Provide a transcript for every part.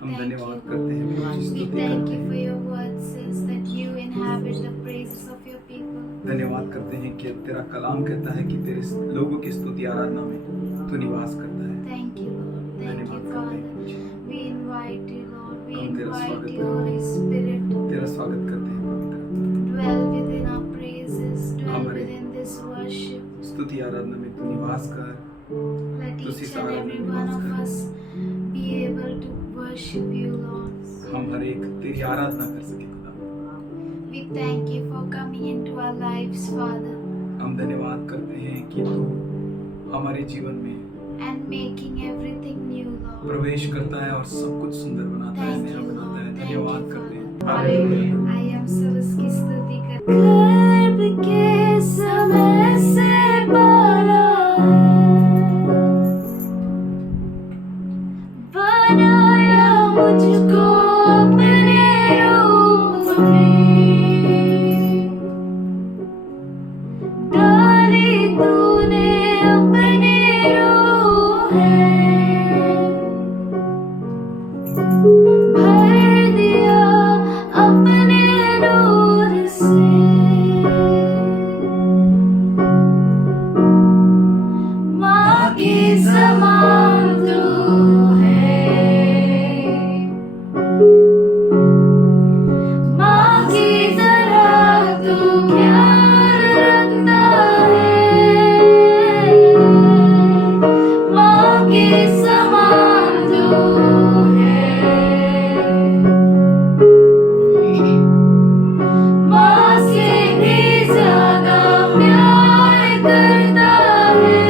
हम धन्यवाद करते हैं प्रभु जी, We स्तुति thank करते you for हैं। your word says that you inhabit the praises of your people. धन्यवाद करते हैं कि तेरा कलाम कहता है कि तेरे लोगों की स्तुति आराधना में तू निवास करता है। Thank you, Lord. Thank you, धन्यवाद करते हैं Father. Prabhu ji. We invite you, Lord. We हम तेरा invite स्वागत you, Holy Spirit. तेरा स्वागत करते हैं पवित्र आत्मा। Dwell within our praises. Dwell हमारे within this worship. स्तुति आराधना में तू निवास कर। Let तो each इस and आराधना every में one निवास of कर। us be able to worship you, Lord. हम हर एक तेरी आराधना कर सके खुदा। We thank you for coming into our lives, Father, हम धन्यवाद करते हैं कि तू हमारे जीवन में and making everything new, Lord. प्रवेश करता है और सब कुछ सुंदर बनाता है, Thank नया you, बनाता है। Lord. Thank धन्यवाद you, करते हैं। Father. हालेलुया। I am सब उसकी स्तुति कर। गर्भ के समय से पाला बनाया मुझको अपने रूप में, डाली तूने अपनी रूह है, भर दिया अपने नूर से, माँ की समान तू है, माँ की तरह तू प्यार रखता है, माँ की समान तू है, माँ से भी ज्यादा प्यार करता है,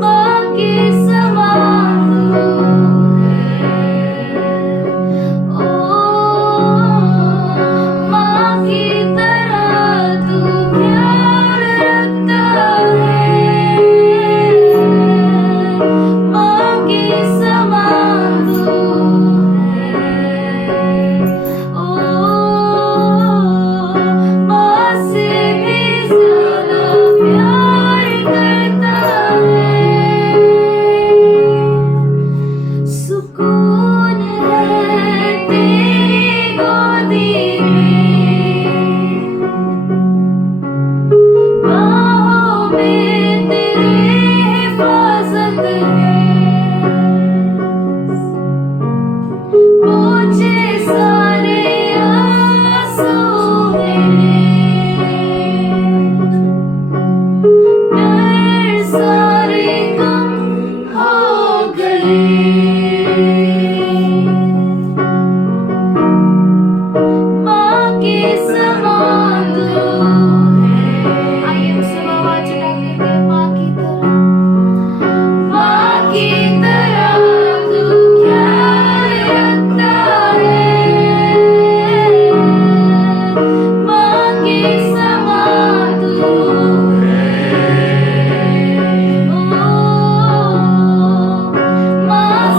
माँ की समान तू है, ओ माँ की तरह तू प्यार रखता है, माँ की समान तू है, ओ माँ से भी ज्यादा प्यार करता है, सुकून है तेरी गोदी में, बाहों में तेरी हिफाजत है, पोंछे सारे आंसू मेरे, डर सारे कम हो गए, माँ की समान तू है। आइए हम सब आवाज उठाकर कहें, माँ की तरह, माँ की तरह तू ख्याल रखता है, माँ की समान तू है, ओ माँ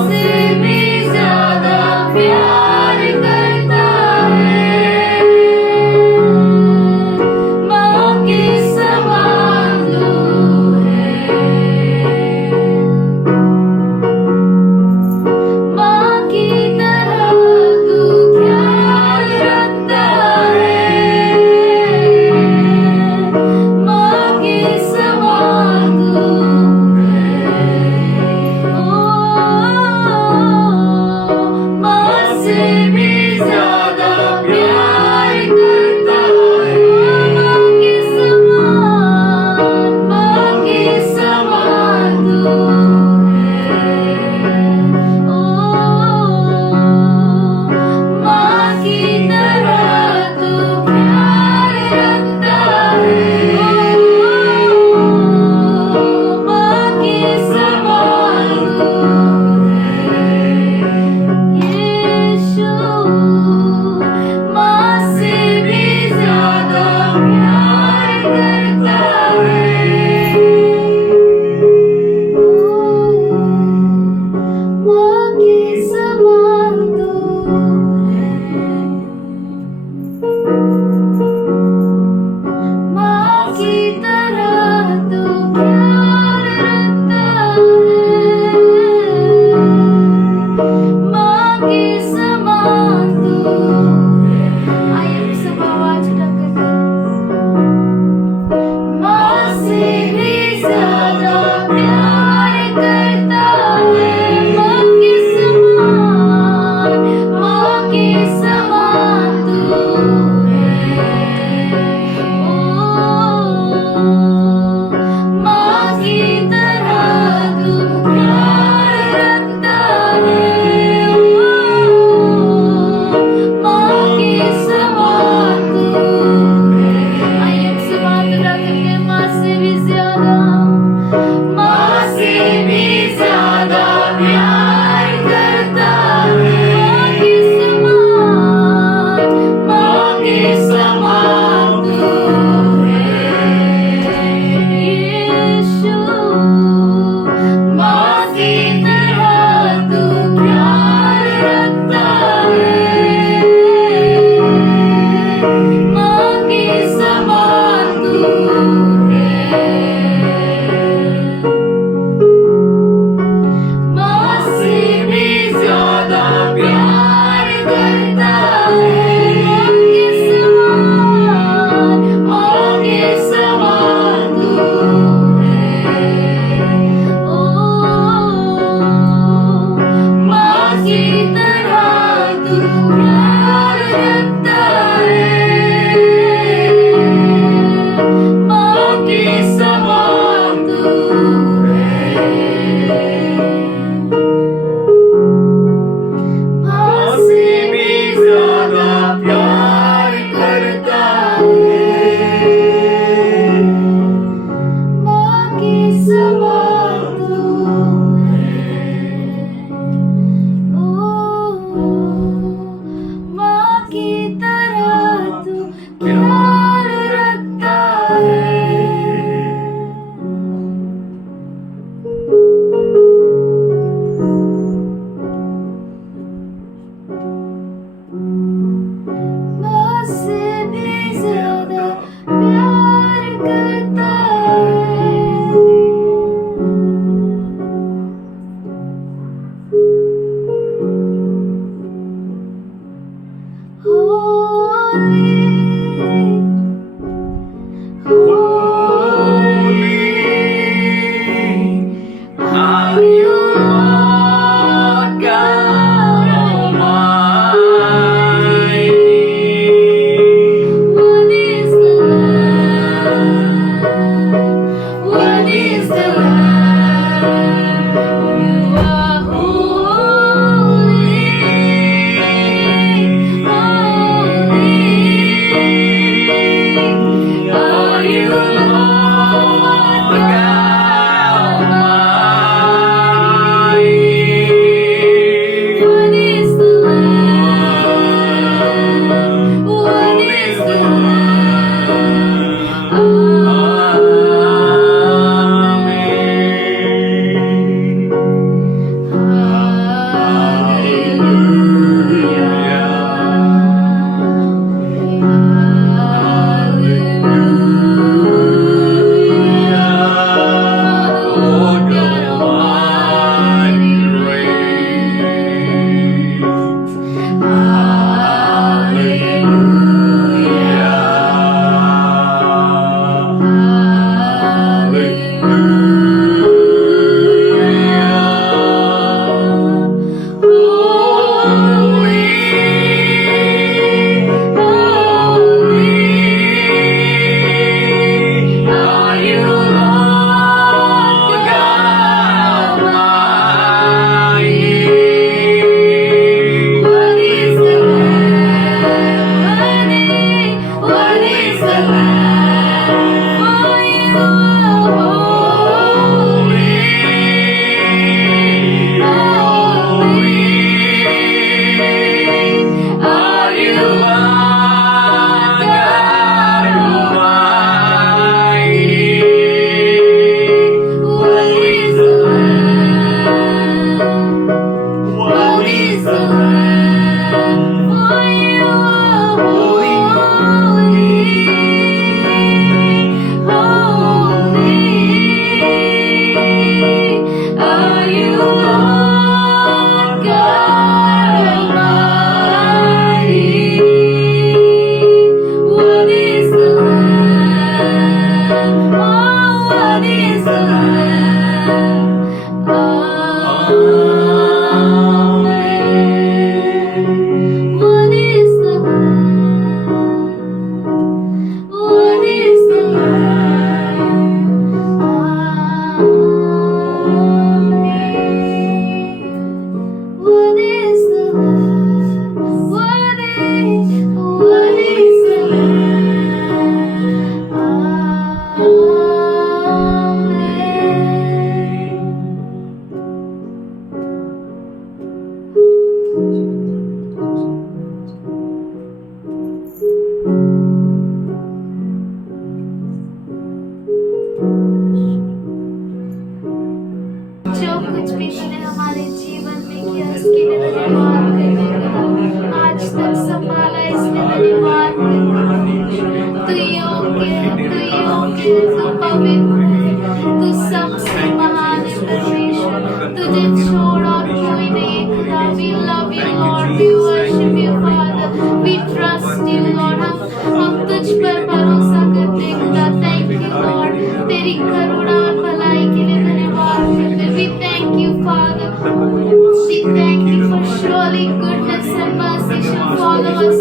We thank you for surely goodness and mercy shall follow us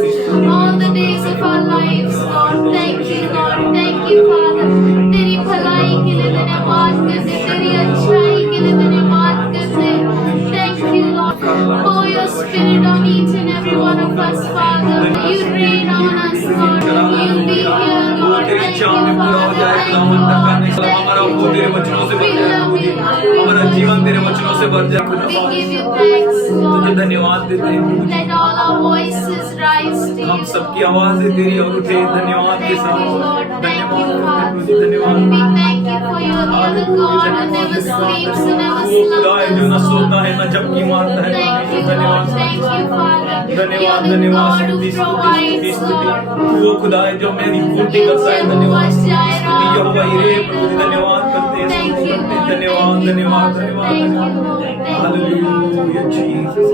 all the days of our lives, Lord. Thank you, Lord. Thank you, Father. तेरी भलाई के लिए धन्यवाद करते, तेरी अच्छाई के लिए धन्यवाद करते. Thank you, Lord. Pour your spirit on each and every one of us, Father. You rain on us, Lord. You be here, Lord. Thank you, Father. Thank you, Lord. हमारा वो तेरे वचनों से भर जाए, हमारा जीवन तेरे वचनों से भर जाए. We give you thanks, तुझे Lord. धन्यवाद देते हैं. Let all our voices rise to हम you. सबकी आवाजें तेरी और उठे धन्यवाद के Thank साथ. you, Lord. Thank you, धन्यवाद Father. तुझे, धन्यवाद. We thank you for you're the God who never sleeps and never वो खुदा है जो न slumbers, सोता Lord. है न झपकी मारता है. Thank you, धन्यवाद, Lord. Thank you, Father. धन्यवाद, You're the धन्यवाद. God who स्तुति, स्तुति, provides, स्तुति. Lord. वो खुदा है जो मेरी पूर्ति करता है. धन्यवाद. स्तुति यहोवा यिरे, प्रभु धन्यवाद करते हैं. Thank स्तुति you, करते हैं. Lord. धन्यवाद, Thank you, धन्यवाद, Father. धन्यवाद, Thank you, धन्यवाद. Lord. Thank you, hallelujah, Jesus.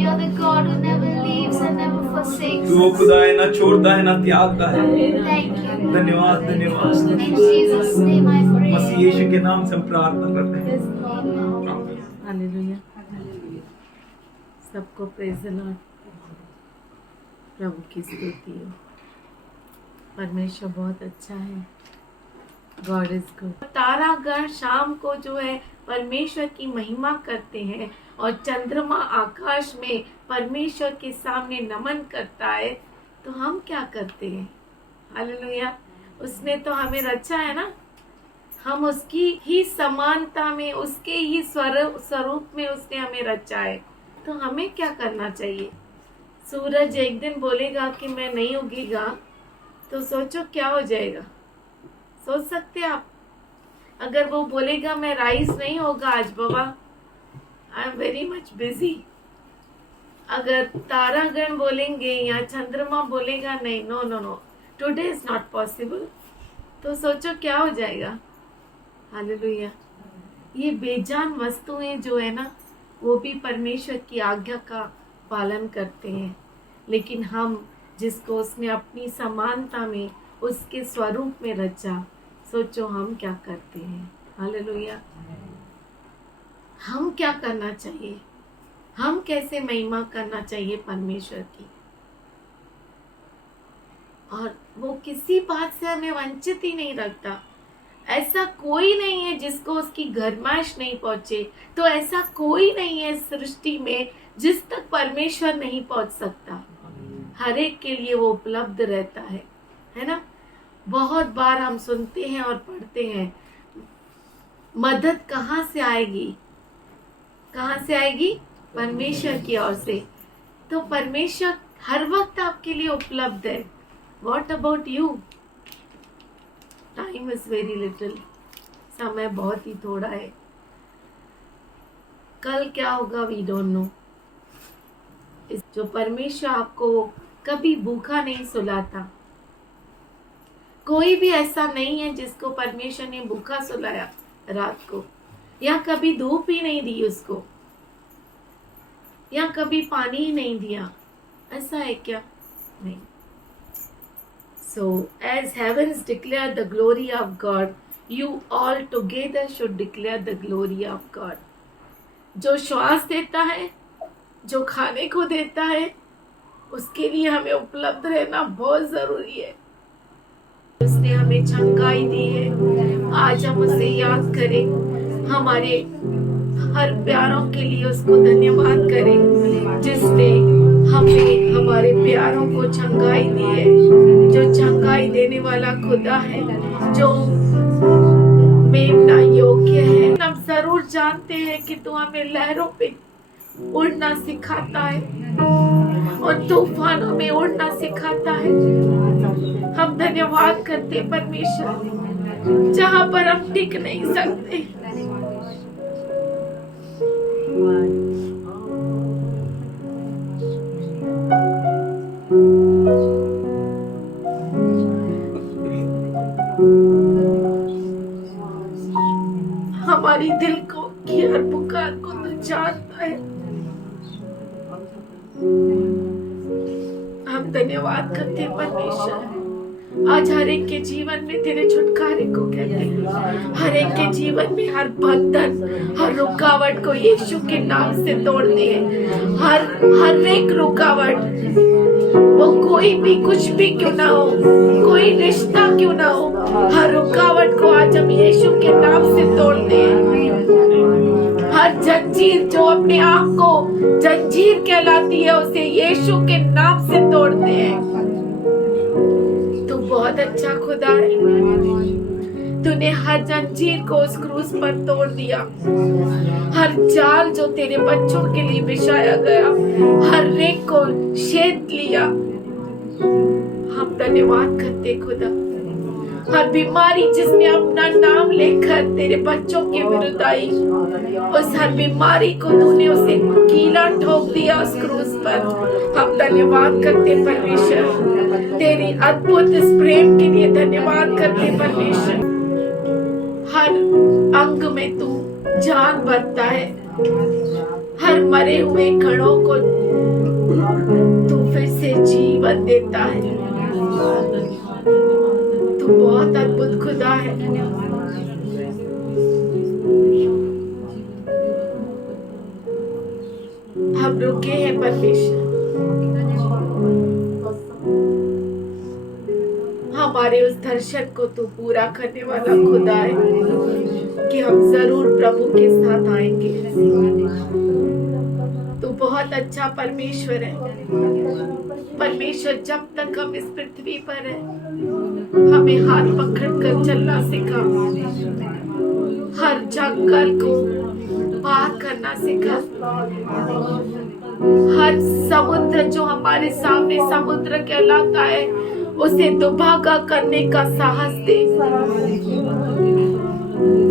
You're the God who never leaves and never forsakes तू वो us. खुदा है, ना छोड़ता है, ना त्यागता है. Thank you. धन्यवाद, धन्यवाद. In Jesus' name I pray. मसीह यीशु के नाम से हम प्रार्थना करते हैं. हालेलुया. सबको प्रेज द लॉर्ड. प्रभु की स्तुति हो. परमेश्वर बहुत अच्छा है. God is good. तारागण शाम को जो है परमेश्वर की महिमा करते हैं और चंद्रमा आकाश में परमेश्वर के सामने नमन करता है. तो हम क्या करते हैं? हालेलुया. उसने तो हमें रचा है ना. हम उसकी ही समानता में, उसके ही स्वरूप में उसने हमें रचा है. तो हमें क्या करना चाहिए? सूरज एक दिन बोलेगा कि मैं नहीं उगेगा, तो सोचो क्या हो जाएगा. सोच सकते आप? अगर वो बोलेगा मैं राइस नहीं होगा आज बाबा, I am very much busy. अगर तारागण बोलेंगे या चंद्रमा बोलेगा नहीं, no no no, today is not possible, तो सोचो क्या हो जाएगा. हालेलुया. ये बेजान वस्तुएं जो है ना, वो भी परमेश्वर की आज्ञा का पालन करते हैं. लेकिन हम जिसको उसने अपनी समानता में, उसके स्वरूप में रचा, सोचो हम क्या करते हैं. हालेलुया. हम क्या करना चाहिए? हम कैसे महिमा करना चाहिए परमेश्वर की? और वो किसी बात से हमें वंचित ही नहीं रखता. ऐसा कोई नहीं है जिसको उसकी घरमाइश नहीं पहुंचे. तो ऐसा कोई नहीं है सृष्टि में जिस तक परमेश्वर नहीं पहुंच सकता. हर एक के लिए वो उपलब्ध रहता है ना. बहुत बार हम सुनते हैं और पढ़ते हैं, मदद कहाँ से आएगी? कहाँ से आएगी? परमेश्वर की ओर से. तो परमेश्वर हर वक्त आपके लिए उपलब्ध है. What about you? Time is very little. समय बहुत ही थोड़ा है. कल क्या होगा वी डोंट नो. जो परमेश्वर आपको कभी भूखा नहीं सुलाता. कोई भी ऐसा नहीं है जिसको परमेश्वर ने भूखा सुलाया रात को, या कभी धूप ही नहीं दी उसको, या कभी पानी ही नहीं दिया. ऐसा है क्या? नहीं. So, as heavens declare the glory of God, you all together should declare the glory of God. जो श्वास देता है, जो खाने को देता है, उसके लिए हमें उपलब्ध रहना बहुत जरूरी है. उसने हमें चंगाई दी है. आज हम उसे याद करें. हमारे हर प्यारों के लिए उसको धन्यवाद करें जिसने हमें, हमारे प्यारों को चंगाई दी है. जो चंगाई देने वाला खुदा है, जो मेमना योग्य है. हम जरूर जानते हैं कि तू हमें लहरों पे उड़ना सिखाता है और तूफानों में उड़ना सिखाता है. हम धन्यवाद करते परमेश्वर जहाँ पर हम टिक नहीं सकते. हमारी दिल को की हर पुकार को तू जानता है. हम धन्यवाद करते परमेश्वर. आज हर एक के जीवन में तेरे छुटकारे को कहते हैं। हर एक के जीवन में हर बंधन, हर रुकावट को यीशु के नाम से तोड़ते हैं। हर एक रुकावट, वो कोई भी कुछ भी क्यों ना हो, कोई रिश्ता क्यों ना हो, हर रुकावट को आज हम यीशु के नाम से तोड़ते हैं। हर जंजीर जो अपने आप को जंजीर कहलाती है, उसे यीशु के नाम से तोड़ते हैं। तू बहुत अच्छा खुदा है। तूने हर जंजीर को उस क्रूस पर तोड़ दिया। हर जाल जो तेरे बच्चों के लिए बिछाया गया, हर रेख को छेद लिया। हम धन्यवाद करते खुदा। हर बीमारी जिसने अपना नाम लेकर तेरे बच्चों के विरुद्ध आई, उस हर बीमारी को तूने उसे कीला ठोक दिया उस क्रूस पर। हम धन्यवाद करते परमेश्वर, तेरी अद्भुत इस प्रेम के लिए धन्यवाद करते परमेश्वर। हर अंग में तू जान भरता है। हर मरे हुए कणों को तू फिर से जीवन देता है। तू बहुत अद्भुत खुदा है। हम रुके हैं परमेश्वर, हमारे उस दर्शन को तू पूरा करने वाला खुदा है कि हम जरूर प्रभु के साथ आएंगे। तू बहुत अच्छा परमेश्वर है। परमेश्वर, जब तक हम इस पृथ्वी पर है, हमें हाथ पकड़ कर चलना सिखा। हर जंगल को पार करना सिखा। हर समुद्र जो हमारे सामने समुद्र कहलाता है, उसे दुभागा करने का साहस दे।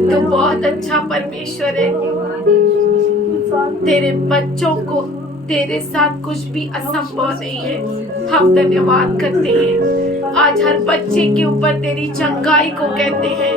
तो बहुत अच्छा परमेश्वर है। तेरे बच्चों को तेरे साथ कुछ भी असंभव नहीं है। हम धन्यवाद करते हैं। आज हर बच्चे के ऊपर तेरी चंगाई को कहते हैं।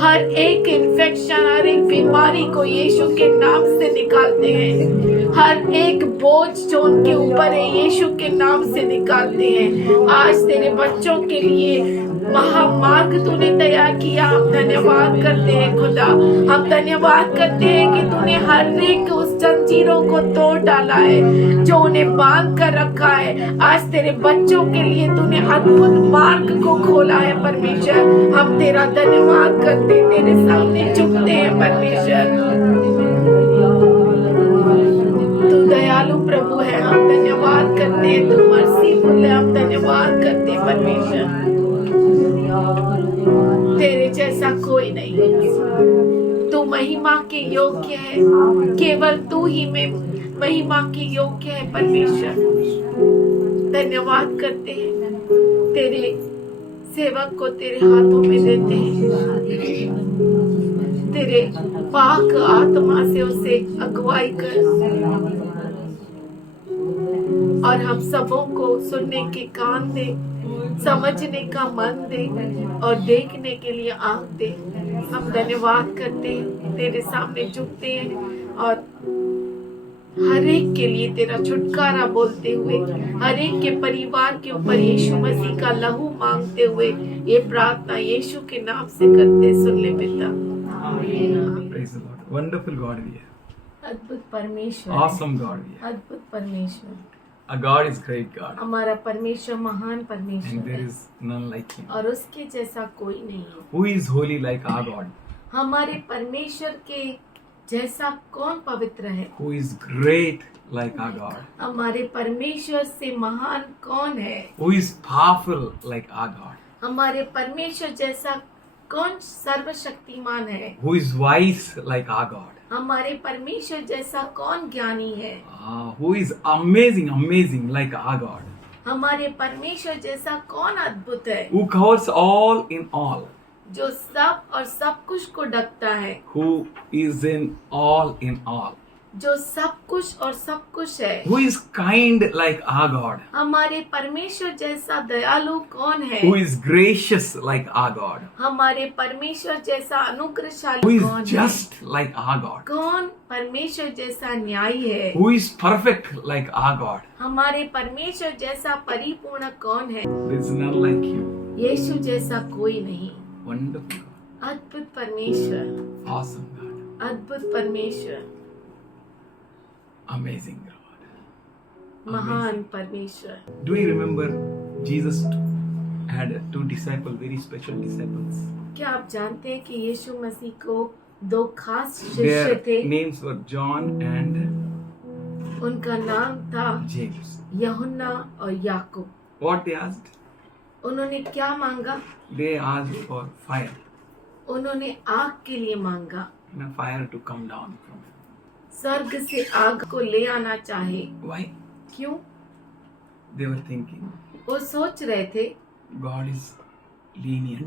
हर एक इन्फेक्शन, हर एक बीमारी को यीशु के नाम से निकालते हैं। हर एक बोझ जो उनके ऊपर है, यीशु के नाम से निकालते हैं। आज तेरे बच्चों के लिए महामार्ग तूने तैयार किया। हम धन्यवाद करते हैं खुदा। हम धन्यवाद करते हैं कि तूने हर एक उस जंजीरों को तोड़ डाला है जो उन्हें बांध कर रखा है। आज तेरे बच्चों के लिए तूने अद्भुत मार्ग को खोला है परमेश्वर। हम तेरा धन्यवाद करते, तेरे सामने झुकते हैं परमेश्वर। तू दयालु प्रभु है। हम धन्यवाद करते हैं। तू मर्सीफुल है। हम धन्यवाद करते हैं परमेश्वर। तेरे जैसा कोई नहीं। तू महिमा के योग्य है। केवल तू ही में महिमा के योग्य है परमेश्वर। धन्यवाद करते हैं। तेरे सेवक को तेरे हाथों में देते हैं। तेरे पाक आत्मा से उसे अगुवाई कर, और हम सबों को सुनने के कान दे, समझने का मन दे और देखने के लिए आंख दे। हम धन्यवाद करते हैं, तेरे सामने झुकते हैं और हर एक के लिए तेरा छुटकारा बोलते हुए, हर एक के परिवार के ऊपर यीशु मसीह का लहू मांगते हुए ये प्रार्थना यीशु के नाम से करते। सुन ले पिता। Praise the Lord. Wonderful God we have. अद्भुत परमेश्वर, Awesome God we have. अद्भुत परमेश्वर। Our God is great God. हमारा परमेश्वर महान And परमेश्वर there है is none like Him. और उसके जैसा कोई नहीं है। Who is holy like our God? हमारे परमेश्वर के जैसा कौन पवित्र है? Who is great like our God? हमारे परमेश्वर से महान कौन है? Who is powerful like our God? हमारे परमेश्वर जैसा कौन सर्वशक्तिमान है? Who is wise like our God? हमारे परमेश्वर जैसा कौन ज्ञानी है? Who is amazing like our God? हमारे परमेश्वर जैसा कौन अद्भुत है? Who covers all in all? जो सब और सब कुछ को ढकता है, Who is in all? जो सब कुछ और सब कुछ है। Who is kind like our God? हमारे परमेश्वर जैसा दयालु कौन है? Who is gracious like our God? हमारे परमेश्वर जैसा अनुग्रहशाली Who is कौन है? just like our God? कौन परमेश्वर जैसा न्यायी है? Who is perfect like our God? हमारे परमेश्वर जैसा परिपूर्ण कौन है? There is none like you. यीशु जैसा कोई नहीं। Wonderful God. अद्भुत परमेश्वर, Awesome God. अद्भुत परमेश्वर, Amazing God. महान परमेश्वर। Do you remember Jesus had two disciples, very special disciples? क्या आप जानते हैं कि यीशु मसीह को दो खास शिष्य थे? Their names were John and उनका नाम था James. यूहन्ना और याकूब। What they asked? उन्होंने क्या मांगा? They asked for fire. उन्होंने आग के लिए मांगा, Fire to come down from heaven. स्वर्ग से आग को ले आना चाहे। Why? क्यों? They were thinking वो सोच रहे थे God is lenient.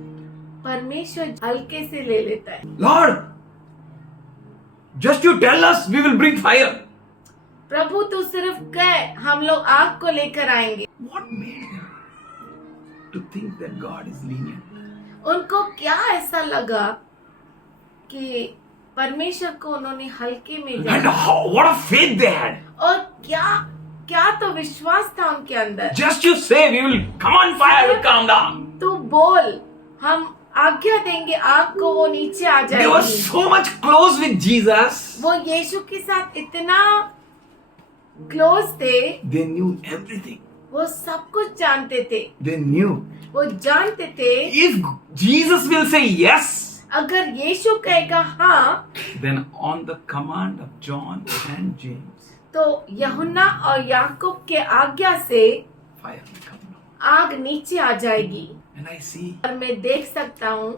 परमेश्वर हल्के से ले लेता है। Lord, just you tell us, we will bring fire. प्रभु तू सिर्फ कह, हम लोग आग को लेकर आएंगे। What made them to think that God is lenient? उनको क्या ऐसा लगा कि परमेश्वर को उन्होंने हल्के में And लिया? what a faith they had. और क्या तो विश्वास था उनके अंदर। Just you say, we will come on, fire will come down. तू बोल, हम आज्ञा देंगे, आग को वो नीचे आ They were जाएगी। so much close with Jesus. वो यीशु के साथ इतना क्लोज थे, They knew everything. वो सब कुछ जानते थे। They knew वो जानते थे if Jesus will say yes, अगर यीशु कहेगा हाँ, then on the command of John and James, तो यूहन्ना और याकूब के आज्ञा से fire will come down. आग नीचे आ जाएगी। And I see और मैं देख सकता हूँ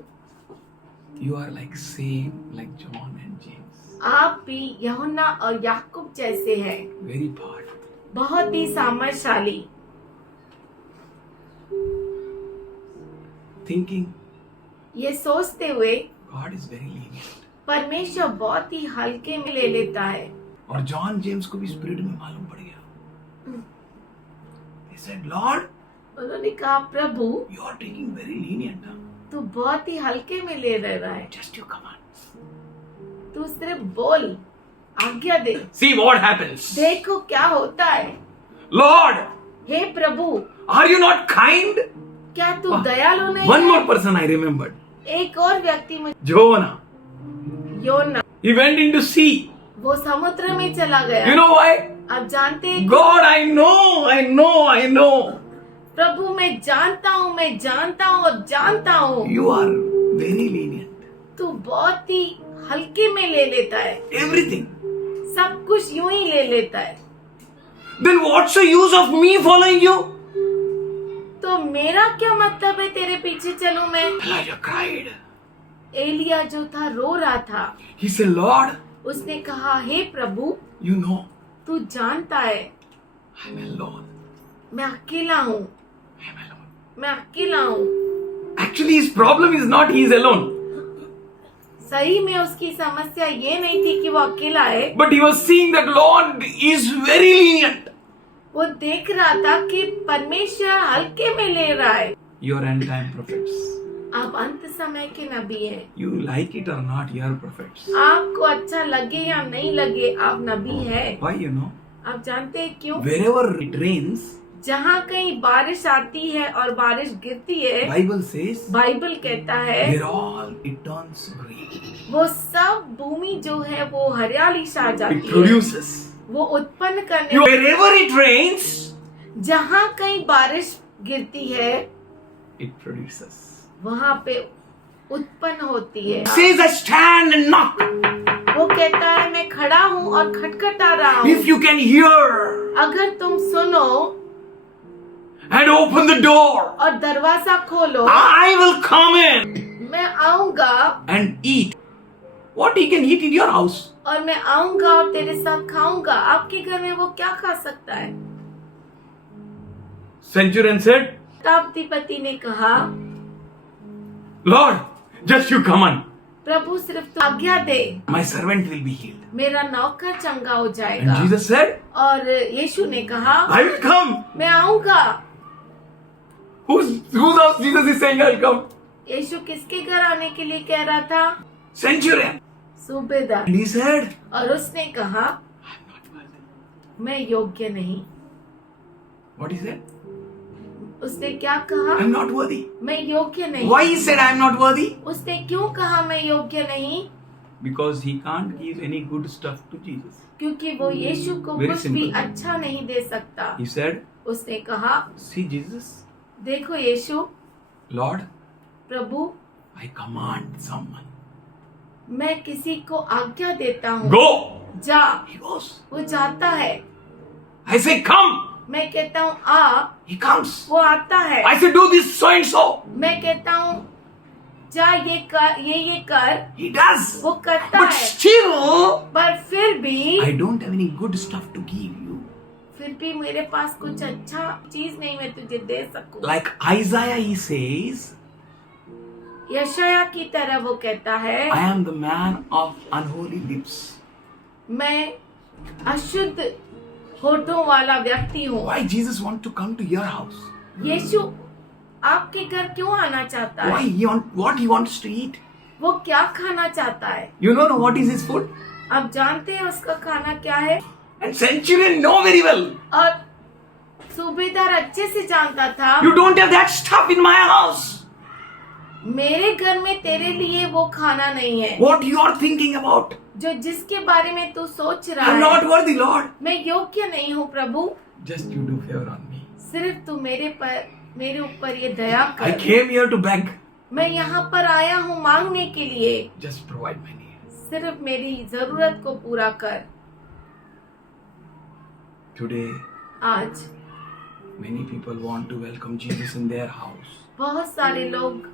you are like same like John and James. आप भी यूहन्ना और याकूब जैसे हैं, Very powerful. बहुत ही सामर्थशाली। Thinking ये सोचते हुए God is very lenient. परमेश्वर बहुत ही हल्के में ले लेता है। और जॉन जेम्स को भी स्पिरिट में मालूम पड़ गया। They said, Lord, उन्होंने कहा प्रभु you are taking very lenient. Huh? तू बहुत ही हल्के में ले रहा है, Just you come on. तू सिर्फ बोल, आज्ञा दे, See what happens. देखो क्या होता है। Lord, hey Prabhu, are you not kind? क्या तू दयालु नहीं One है? more person I remembered. एक और व्यक्ति मुझे, Jonah. योना, He went into sea. वो समुद्र में चला गया। You know why? आप जानते हैं God, I know. प्रभु मैं जानता हूँ और जानता हूँ You are very lenient. तू बहुत ही हल्के में ले लेता है, Everything. सब कुछ यूं ही ले लेता है। Then what's the use of me following you? तो मेरा क्या मतलब है तेरे पीछे चलूं मैं? Elijah cried. एलिया जो था रो रहा था। He said, Lord, उसने कहा हे प्रभु you know, तू जानता है I'm alone. मैं अकेला हूँ, I'm alone. मैं अकेला हूँ। Actually, his problem is not he is alone. सही में उसकी समस्या ये नहीं थी कि वो अकेला है, But he was seeing that Lord is very lenient. वो देख रहा था कि परमेश्वर हल्के में ले रहा है। You are end time prophets. आप अंत समय के नबी हैं। You like it or not, you are prophets. आपको अच्छा लगे या नहीं लगे, आप नबी हैं। Why you know? आप जानते हैं क्यों? Wherever it rains, जहाँ कहीं बारिश आती है और बारिश गिरती है, Bible says, बाइबल कहता है where all it turns green. वो सब भूमि जो है वो हरियाली छा It जाती है, produces. वो उत्पन्न करने, Wherever it rains, जहाँ कहीं बारिश गिरती है it produces. वहाँ पे उत्पन्न होती है। Says, I stand and knock. वो कहता है मैं खड़ा हूँ और खटखटा रहा हूँ। If you can hear अगर तुम सुनो and open the door, और दरवाजा खोलो, I will come in मैं आऊंगा and eat. What he can eat in your house? और मैं आऊंगा और तेरे साथ खाऊंगा। आपके घर में वो क्या खा सकता है? Centurion said, ताप्तीपति ने कहा Lord, just you come on. प्रभु सिर्फ तू आज्ञा दे, My servant will be healed. मेरा नौकर चंगा हो And जाएगा। Jesus said, और यीशु ने कहा I will come. मैं आऊंगा। Whose house Jesus is saying I'll come? यीशु किसके घर आने के लिए कह रहा था? Centurion. सूबेदार। And he said, और उसने कहा I'm not worthy. मैं योग्य नहीं। What he said? उसने क्या कहा? I'm not worthy. मैं योग्य नहीं। Why he said I'm not worthy? उसने क्यों कहा मैं योग्य नहीं? Because he can't give any good stuff to Jesus. क्योंकि वो यीशु को Very कुछ भी simple. अच्छा नहीं दे सकता। He said, उसने कहा, see Jesus, देखो यीशु, Lord, Prabhu, I command someone. मैं किसी को आज्ञा देता हूँ, Go! जा। He goes. वो जाता है। I say, come! मैं कहता हूँ आ, He comes. वो आता है। I say, do this so and so. मैं कहता हूँ जा, ये कर, ये कर। He does. वो करता But है। still, पर फिर भी I don't have any good stuff to give you. फिर भी मेरे पास कुछ अच्छा चीज नहीं मैं तुझे दे सकूं। Like Isaiah, he says, यशाया की तरह वो कहता है, I am the man of unholy lips. मैं अशुद्ध होठों वाला व्यक्ति हूँ। Why Jesus want to come to your house? यीशु आपके घर क्यों आना चाहता Why है? what he wants to eat? वो क्या खाना चाहता है? You know what is his food? आप जानते हैं उसका खाना क्या है? And centurion know very well. और सूबेदार अच्छे से जानता था, You don't have that stuff in my house. मेरे घर में तेरे लिए वो खाना नहीं है What you are thinking about? जो जिसके बारे में तू सोच रहा I'm है। not worthy, Lord. मैं योग्य नहीं हूँ प्रभु, Just you do favor on me. सिर्फ तू मेरे ऊपर ये दया I कर। came here to beg. मैं यहाँ पर आया हूँ मांगने के लिए, Just provide my need. सिर्फ मेरी जरूरत को पूरा कर। Today, आज many people want to welcome Jesus in their house. बहुत सारे लोग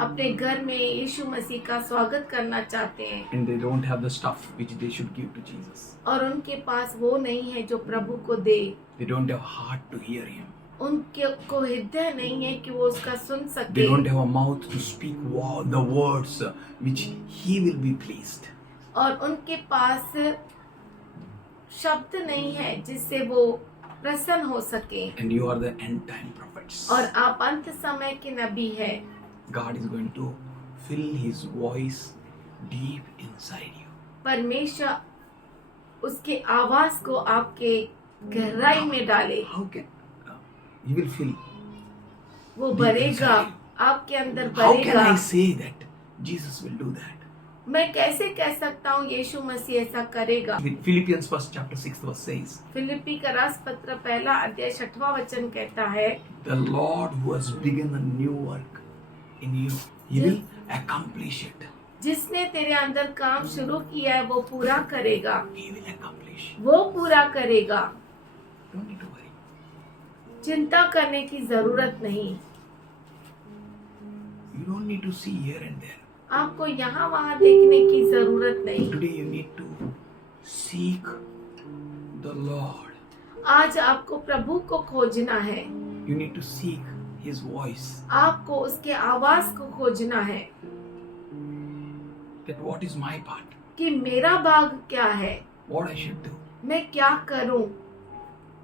अपने घर में यीशु मसीह का स्वागत करना चाहते हैं And they don't have the stuff which they should give to Jesus. और उनके पास वो नहीं है जो प्रभु को दे। They don't have heart to hear him. उनके को हृदय नहीं है कि वो उसका सुन They सके don't have a mouth to speak the words which he will be pleased. और उनके पास शब्द नहीं है जिससे वो प्रसन्न हो सके। And you are the end time prophets. और आप अंत समय के नबी है। God is going to fill his voice deep inside you. परमेश्वर उसके आवाज को आपके गहराई में डाले। How can he will fill? वो deep भरेगा, inside you. आपके अंदर How can भरेगा। I say that Jesus will do that? मैं कैसे कह सकता हूँ यीशु मसीह ऐसा करेगा? Philippians 1 chapter 6 verse says, फिलिप्पी का रास पत्र 1 वचन कहता है, the Lord who has begun a new work in you, he will accomplish it. जिसने तेरे अंदर काम शुरू किया है वो पूरा करेगा। He will accomplish. वो पूरा करेगा। Don't need to worry. चिंता करने की जरूरत नहीं। You don't need to see here and there. आपको यहाँ वहाँ देखने की जरूरत नहीं। Today you need to seek the Lord. आज आपको प्रभु को खोजना है। You need to seek his voice. आपको उसके आवाज को खोजना है That what is my part? कि मेरा भाग क्या है, What I should do? मैं क्या करूं।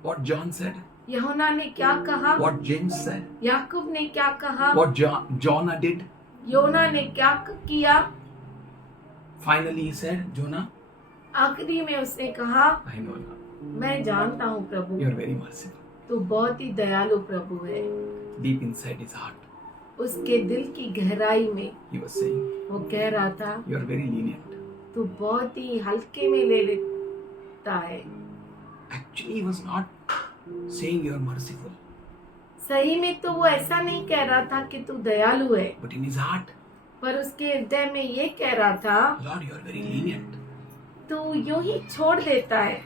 What John said? यूहन्ना ने क्या कहा, What James said? याकूब ने क्या कहा, What Jonah did? योना ने क्या किया। Finally he said, Jonah, आखिरी में उसने कहा, I know now. मैं जानता हूँ प्रभु, You are very merciful. तू बहुत ही दयालु प्रभु है। Deep inside his heart, उसके दिल की गहराई में he was saying, वो कह रहा था, you are very lenient. तू बहुत ही हल्के में ले लेता है। Actually, he was not saying you are merciful, सही में तो वो ऐसा नहीं कह रहा था कि तू दयालु है, but in his heart, पर उसके हृदय में ये कह रहा था, Lord, you are very lenient. तू यूं ही छोड़ देता है।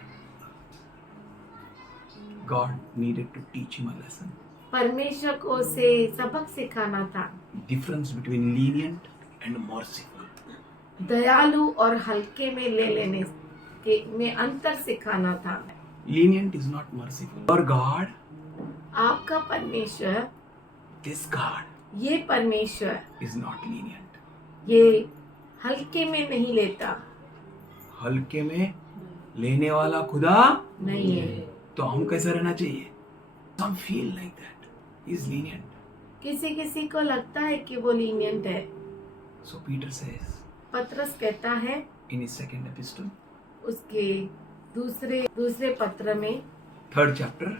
God needed to teach him a lesson. परमेश्वर को उसे सबक सिखाना था। Difference between lenient and merciful. दयालु और हल्के में ले लेने के में अंतर सिखाना था। Lenient is not merciful. Your God, आपका परमेश्वर, this God, ये परमेश्वर, is not lenient. ये हल्के में नहीं लेता, हल्के में लेने वाला खुदा नहीं है। तो हम कैसे रहना चाहिए? Some feel like that. He is lenient. किसी को लगता है कि वो लीनियंट है। So Peter says पत्रस कहता है in his second epistle, उसके दूसरे पत्र में, 3rd chapter,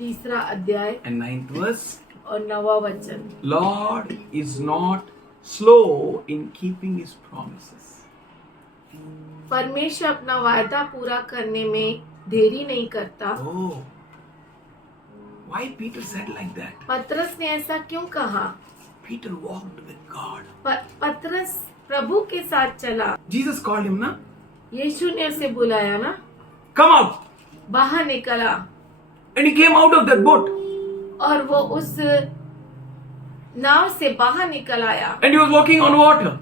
3 अध्याय and 9th verse. और 9वां वचन। Lord is not slow in keeping his promises. परमेश्वर अपना वायदा पूरा करने में देरी नहीं करता। Oh, why Peter said like that? पतरस ने ऐसा क्यों कहा? Peter walked with God. पतरस प्रभु के साथ चला। Jesus called him, na? यीशु ने उसे बुलाया ना, Come out. बाहर निकला And he came out of that boat. और वो उस नाव से बाहर निकल आया And he was walking on water.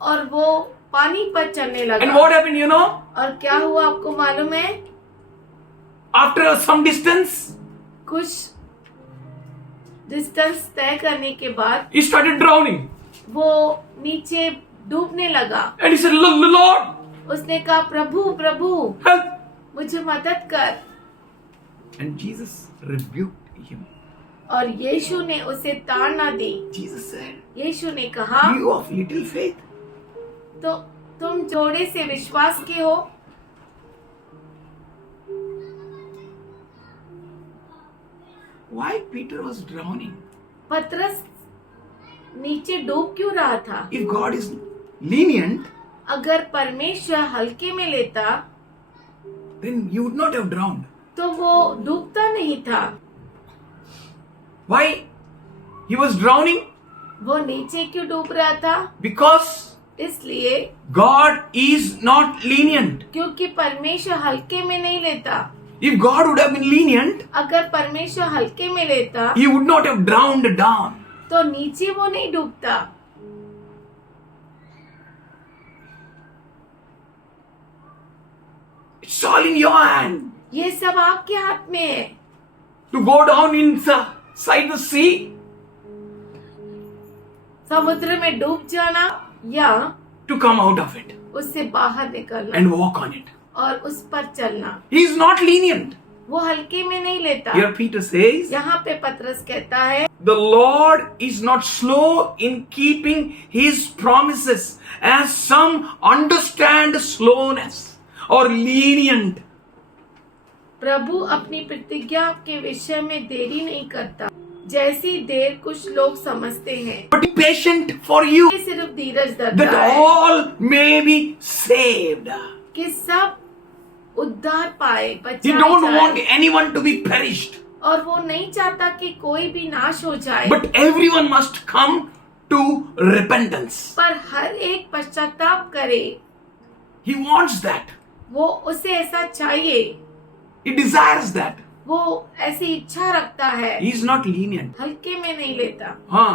और वो पानी पर चलने And लगा। what happened, you know? और क्या हुआ आपको मालूम है? After some distance, कुछ डिस्टेंस तय करने के बाद he started drowning. वो नीचे डूबने लगा। And he said, Lord, उसने कहा, प्रभु प्रभु help. मुझे मदद कर। And Jesus rebuked him. और यीशु ने उसे ताड़ना दी। Jesus said, यीशु ने कहा, you of little faith. तो तुम थोड़े से विश्वास के हो। Why Peter was drowning? पतरस नीचे डूब क्यों रहा था? If God is lenient, अगर परमेश्वर हल्के में लेता then he would not have drowned. तो वो डूबता नहीं था। Why he was drowning? वो नीचे क्यों डूब रहा था? Because इसलिए God is not lenient. क्योंकि परमेश्वर हल्के में नहीं लेता। If God would have been lenient, अगर परमेश्वर हल्के में लेता he would not have drowned down. तो नीचे वो नहीं डूबता। It's all in your hand ये सब आपके हाथ में है to go down inside the sea समुद्र में डूब जाना या to come out of it उससे बाहर निकलना and walk on it. और उस पर चलना। He is not lenient. वो हल्के में नहीं लेता। Here Peter says, यहाँ पे पतरस कहता है, the Lord is not slow in keeping his promises, as some understand slowness or lenient. प्रभु अपनी प्रतिज्ञा के विषय में देरी नहीं करता, जैसी देर कुछ लोग समझते हैं। But be patient for you, ये सिर्फ धीरज that धरता है all may be saved. कि सब उद्धार पाए, He बचाए don't जाए। want anyone to be perished, और वो नहीं चाहता कि कोई भी नाश हो जाए, but everyone must come to repentance. पर हर एक पश्चाताप करे। He wants that. वो उसे ऐसा चाहिए, He desires that. वो ऐसी इच्छा रखता है, He is not lenient. हल्के में नहीं लेता। हाँ,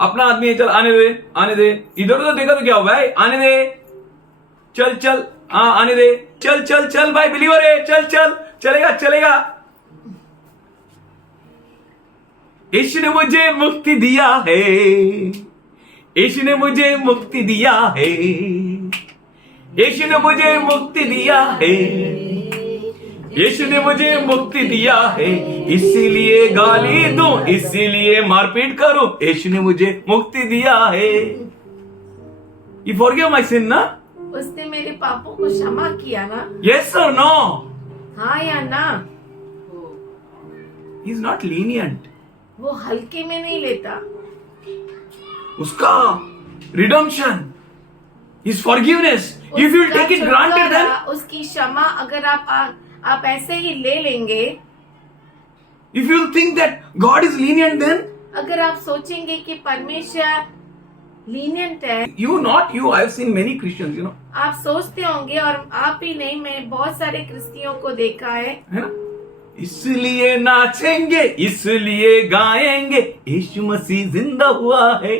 अपना आदमी है, चल आने दे, आने दे, इधर उधर देखा तो क्या हुआ है, आने दे, चल चल, हाँ आने दे, चल चल चल भाई बिलीवर है, चल चल, चलेगा चलेगा। यीशु ने मुझे मुक्ति दिया है, यीशु ने मुझे मुक्ति दिया है, यीशु ने मुझे मुक्ति दिया है, यीशु ने मुझे मुक्ति दिया है, इसीलिए गाली दूं, इसीलिए मारपीट करूं, यीशु ने मुझे मुक्ति दिया है। You forgive my sin, ना? उसने मेरे पापों को क्षमा किया ना? Yes or no? हाँ या ना? He is not lenient. वो हल्के में नहीं लेता। उसका redemption, his forgiveness, if you will take it granted, then उसकी क्षमा अगर आप ऐसे ही ले लेंगे, if you will think that God is lenient, then अगर आप सोचेंगे कि परमेश्वर लीनियंट है, you, I have seen many Christians, you know, आप सोचते होंगे, और आप ही नहीं, मैं बहुत सारे क्रिस्तियों को देखा है ना? इसलिए नाचेंगे, इसलिए गाएंगे, यीशु मसीह जिंदा हुआ है।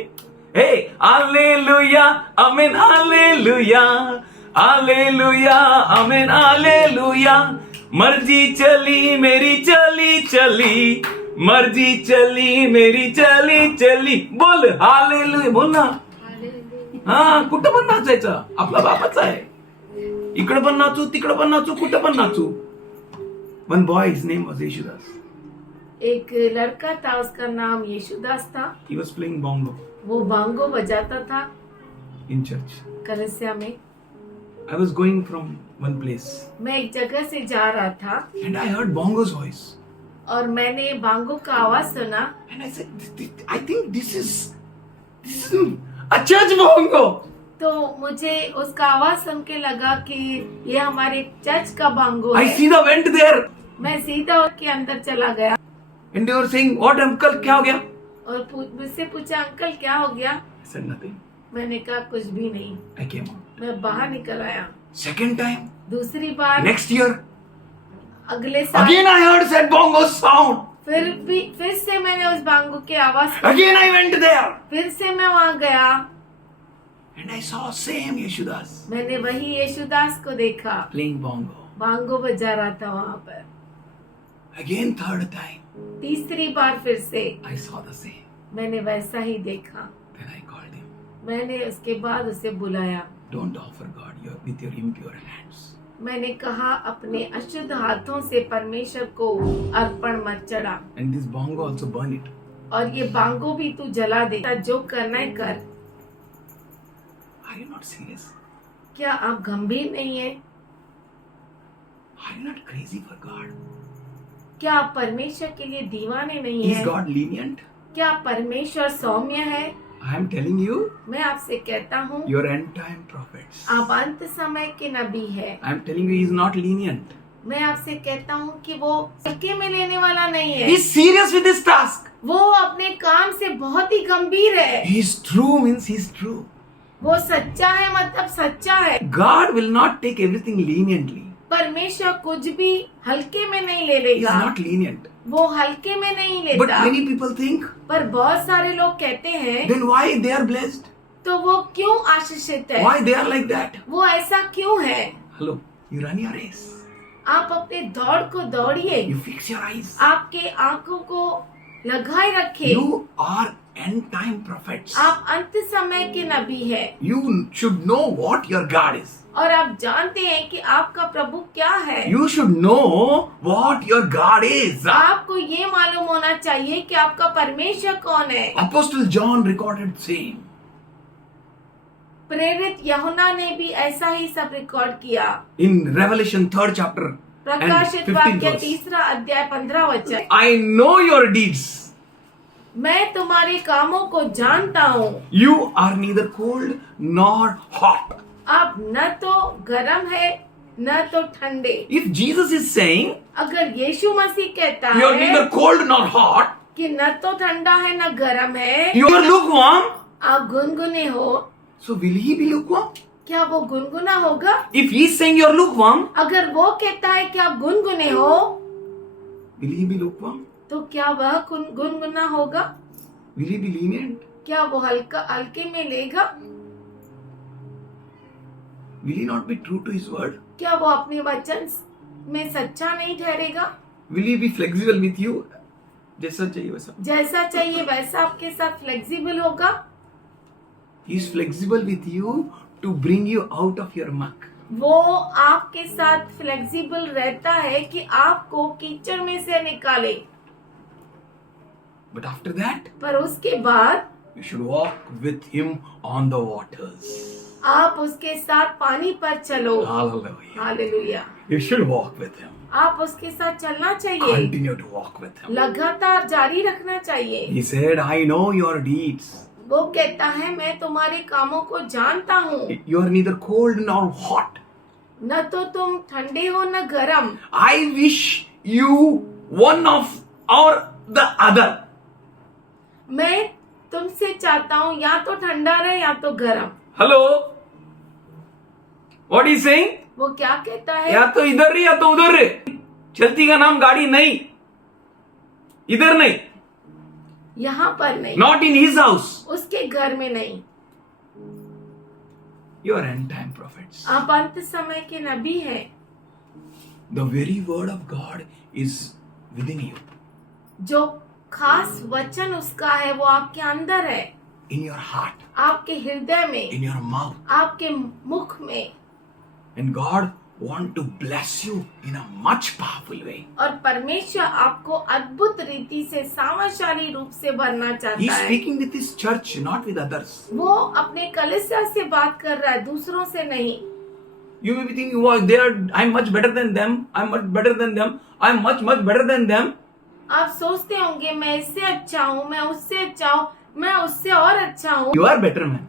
हे हालेलुया, आमीन हालेलुया, हालेलुया, आमीन हालेलुया। मर्जी चली मेरी चली चली, मर्जी चली मेरी चली चली, बोल हालेलुया, बोल ना। हा, कुठं पण नाचायचं, आपला बापाचा आहे, इकडे पण नाचू, तिकडे पण नाचू, कुठं पण नाचू। One boy, his name was Yeshudas. एक लड़का था, उसका नाम यीशुदास था। He was playing bongo वो बांगो बजाता था in church. कलीसिया में। I was going from one place मैं एक जगह से जा रहा था and I heard bongo's voice. और मैंने बांगो का आवाज सुना and I said, I think this is a church bongo. तो मुझे उसका आवाज सुन के लगा कि ये हमारे चर्च का बांगो I है। see the went there मैं सीधा उसके अंदर चला गया and they were saying, what uncle, क्या हो गया? और मुझसे पूछा अंकल क्या हो गया। I said nothing. मैंने कहा कुछ भी नहीं। I came out. मैं बाहर निकल आया। Second time, दूसरी बार next year, अगले साल again I heard that bongo sound. फिर से मैंने उस बांगो की आवाज Again I went there फिर से मैं वहाँ गया। and I saw same Yeshudas मैंने वही यशुदास को देखा playing bongo. बांगो बजा रहा था वहाँ पर। Again third time, तीसरी बार फिर से I saw the same. मैंने वैसा ही देखा। Then I called him. मैंने उसके बाद उसे बुलाया। Don't offer God with your impure hands. मैंने कहा अपने अशुद्ध हाथों से परमेश्वर को अर्पण मत चढ़ा And this bongo also burn it. और ये बांगो भी तू जला दे। जो करना है कर। Are you not serious? क्या आप गंभीर नहीं है? Are you not crazy for God? क्या आप परमेश्वर के लिए दीवाने नहीं Is है? God lenient? क्या परमेश्वर सौम्य है? I am telling you, मैं आपसे कहता हूँ you're end time prophets. आप अंत समय के नबी है। I am telling you, he is not lenient. मैं आपसे कहता हूँ कि वो हल्के में लेने वाला नहीं है। He is serious with his task. वो अपने काम से बहुत ही गंभीर है। He is true means he is true. वो सच्चा है मतलब सच्चा है। God will not take everything leniently. परमेश्वर कुछ भी हल्के में नहीं ले He is लेगा। not lenient. वो हल्के में नहीं But लेता। many people think, पर बहुत सारे लोग कहते हैं then why they are blessed? तो वो क्यों आशीषित है? Why they are like that? वो ऐसा क्यों है? Hello, you run your race. आप अपने दौड़ को दौड़िए। You fix your eyes. आपके आंखों को लगाए रखे। You are end time prophets. आप अंत समय के नबी है You should know what your God is. और आप जानते हैं कि आपका प्रभु क्या है। You should know what your God is. आपको ये मालूम होना चाहिए कि आपका परमेश्वर कौन है। Apostle John recorded same. प्रेरित यूहन्ना ने भी ऐसा ही सब रिकॉर्ड किया। In Revelation 3rd chapter and प्रकाशित 15th वाक्य verse. 3 अध्याय 15 वचन। I know your deeds. मैं तुम्हारे कामों को जानता हूँ। You are neither cold nor hot. आप न तो गर्म है न तो ठंडे। If Jesus is saying अगर यीशु मसीह कहता you are है neither cold nor hot, कि न तो ठंडा है न गर्म है, you are lukewarm, आप गुनगुने हो, so will he be lukewarm? क्या वो गुनगुना होगा? If he is saying you are lukewarm, अगर वो कहता है कि आप गुनगुने हो will he be lukewarm? तो क्या वह गुनगुना होगा? Will he be lenient? क्या वो हल्के में लेगा? Will he not be true to his word? क्या वो अपने वचन में सच्चा नहीं ठहरेगा? Will he be flexible with you? जैसा चाहिए वैसा. जैसा चाहिए वैसा आपके साथ फ्लेक्सिबल होगा। He is flexible with you to bring you out of your muck. वो आपके साथ फ्लेक्सिबल रहता है कि आपको कीचड़ में से निकाले। But after that, पर उसके बाद you should walk with him on the waters. आप उसके साथ पानी पर चलो। Hallelujah. Hallelujah. You should walk with him. आप उसके साथ चलना चाहिए। Continue to walk with him. लगातार जारी रखना चाहिए। He said, I know your deeds. वो कहता है मैं तुम्हारे कामों को जानता हूँ। You are neither cold nor hot. न तो तुम ठंडे हो न गरम। I wish you one of or the other. मैं तुमसे चाहता हूँ या तो ठंडा रहे या तो गरम। Hello? What is saying? वो क्या कहता है? या तो इधर रे या तो उधर रे. चलती का नाम गाड़ी नहीं. इधर नहीं. यहाँ पर नहीं। Not in his house. उसके घर में नहीं। You are end time prophets. आप अंत समय के नबी हैं। The very word of God is within you. जो खास वचन उसका है वो आपके अंदर है। In your heart. आपके हृदय में। In your mouth. आपके मुख में। And God want to bless you in a much powerful way. और परमेश्वर आपको अद्भुत रीति से सामर्थशाली रूप से भरना He चाहता is है। speaking with his church, not with others. वो अपने कलीसिया से बात कर रहा है, दूसरों से नहीं। You may be thinking, wow, I'm much better than them. I'm much better than them. I'm much better than them. आप सोचते होंगे मैं इससे अच्छा हूँ, मैं उससे अच्छा हूँ, मैं उससे और अच्छा हूँ। You are better, man.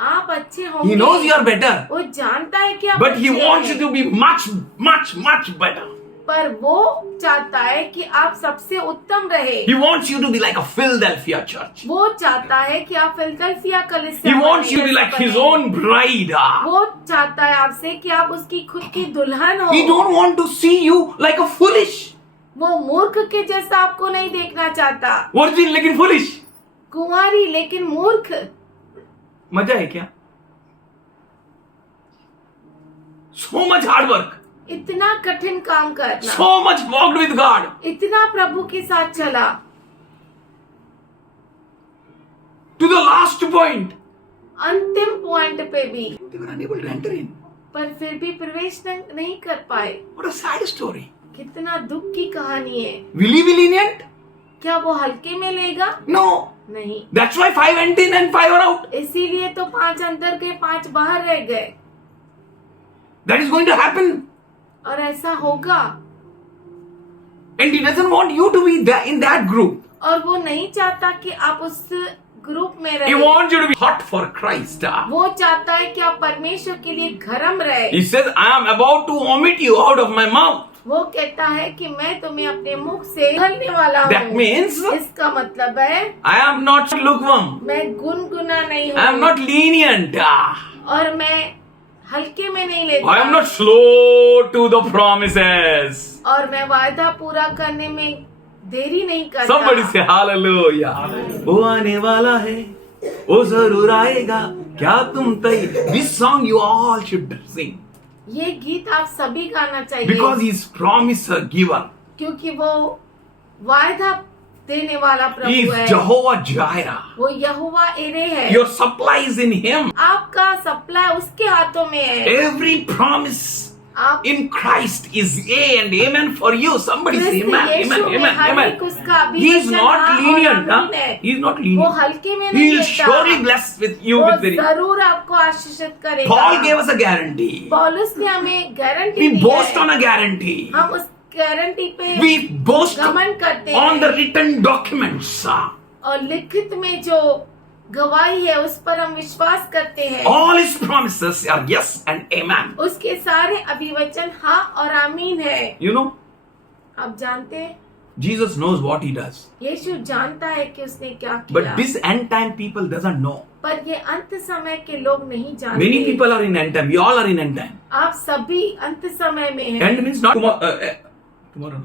आप अच्छे He होंगे, knows you are better. वो जानता है कि आप But he अच्छे wants हैं। you to be much, much, much better. पर वो चाहता है कि आप सबसे उत्तम रहे। He wants you to be like a Philadelphia church. वो चाहता है कि आप फिलडेल्फिया He कलीसिया wants you to be like his own bride. वो चाहता है आपसे कि आप उसकी खुद की दुल्हन हो। He don't want to see you like a foolish. वो मूर्ख के जैसा आपको नहीं देखना चाहता, Virgin लेकिन foolish. कुंवारी लेकिन मूर्ख। मजा है क्या? So much hard work. इतना कठिन काम करना, So much walked with God. इतना प्रभु के साथ चला To the last point. अंतिम पॉइंट पे भी, They were unable to enter in. पर फिर भी प्रवेश नहीं कर पाए। What a sad story. कितना दुख की कहानी है। Will he be lenient? क्या वो हल्के में लेगा? No. नहीं। That's why 5 went in and 5 were out. इसीलिए तो 5 अंदर गए, 5 बाहर रह गए। That is going to happen. और ऐसा होगा। And he doesn't want you to be in that group. और वो नहीं चाहता कि आप उस ग्रुप में He रहे। wants you to be hot for Christ. वो चाहता है कि आप परमेश्वर के लिए गरम रहे। He says, I am about to vomit you out of my mouth. वो कहता है कि मैं तुम्हें अपने मुख से निकालने वाला That हूँ। means इसका मतलब है I am not lukewarm. मैं गुनगुना नहीं I am हूँ not lenient. और मैं हल्के में नहीं लेता I am not slow to the promises. और मैं वायदा पूरा करने में देरी नहीं करता। Somebody say hallelujah. वो आने वाला है, वो जरूर आएगा, क्या तुम तैयार? This song you all should sing. ये गीत आप सभी गाना चाहिए Because he is promise giver. क्योंकि वो वायदा देने वाला He प्रभु is है। Jehovah Jireh. वो यहोवा एरे है। Your supply is in him. आपका सप्लाई उसके हाथों में है। Every promise आप in Christ is yea and amen for you. Somebody say क्रिस्त amen, Yeshu amen, में amen, हर amen. एक उसका He is अभिवचन not हाँ और lenient. आमीन है। He is not वो lenient. हल्के में He नहीं will लेता। surely bless with you वो with very. जरूर आपको आशीषित करेगा। Paul gave us a guarantee. पौलुस ने हमें गारंटी We दी boast है। on a guarantee. हम उस गारंटी पे We boast गमन करते on the हैं written documents. और लिखित में जो गवाही है उस पर हम विश्वास करते हैं। All his promises are yes and amen. उसके सारे अभिवचन हाँ और आमीन है। You know, आप जानते हैं Jesus knows what he does. यीशु जानता है कि उसने क्या But किया, this end time people doesn't know. पर ये अंत समय के लोग नहीं जानते। Many people are in end time. We all are in end time. आप सभी अंत समय में हैं। End means not tomorrow.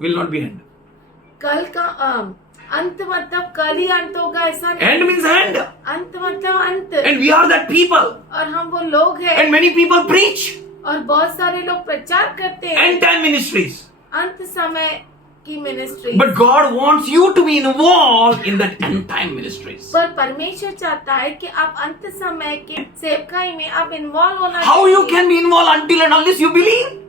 Will not be end. कल का अंत मतलब कल ही अंत होगा ऐसा नहीं। End means end. अंत मतलब अंत। And we are that people. और हम वो लोग हैं And many people preach और बहुत सारे लोग प्रचार करते हैं end time ministries. अंत समय की ministry. But God wants you to be involved in that end time ministries. पर परमेश्वर चाहता है कि आप अंत समय के सेवकाई में आप इन्वॉल्व होना How you चाहिए। can be involved until and unless you believe?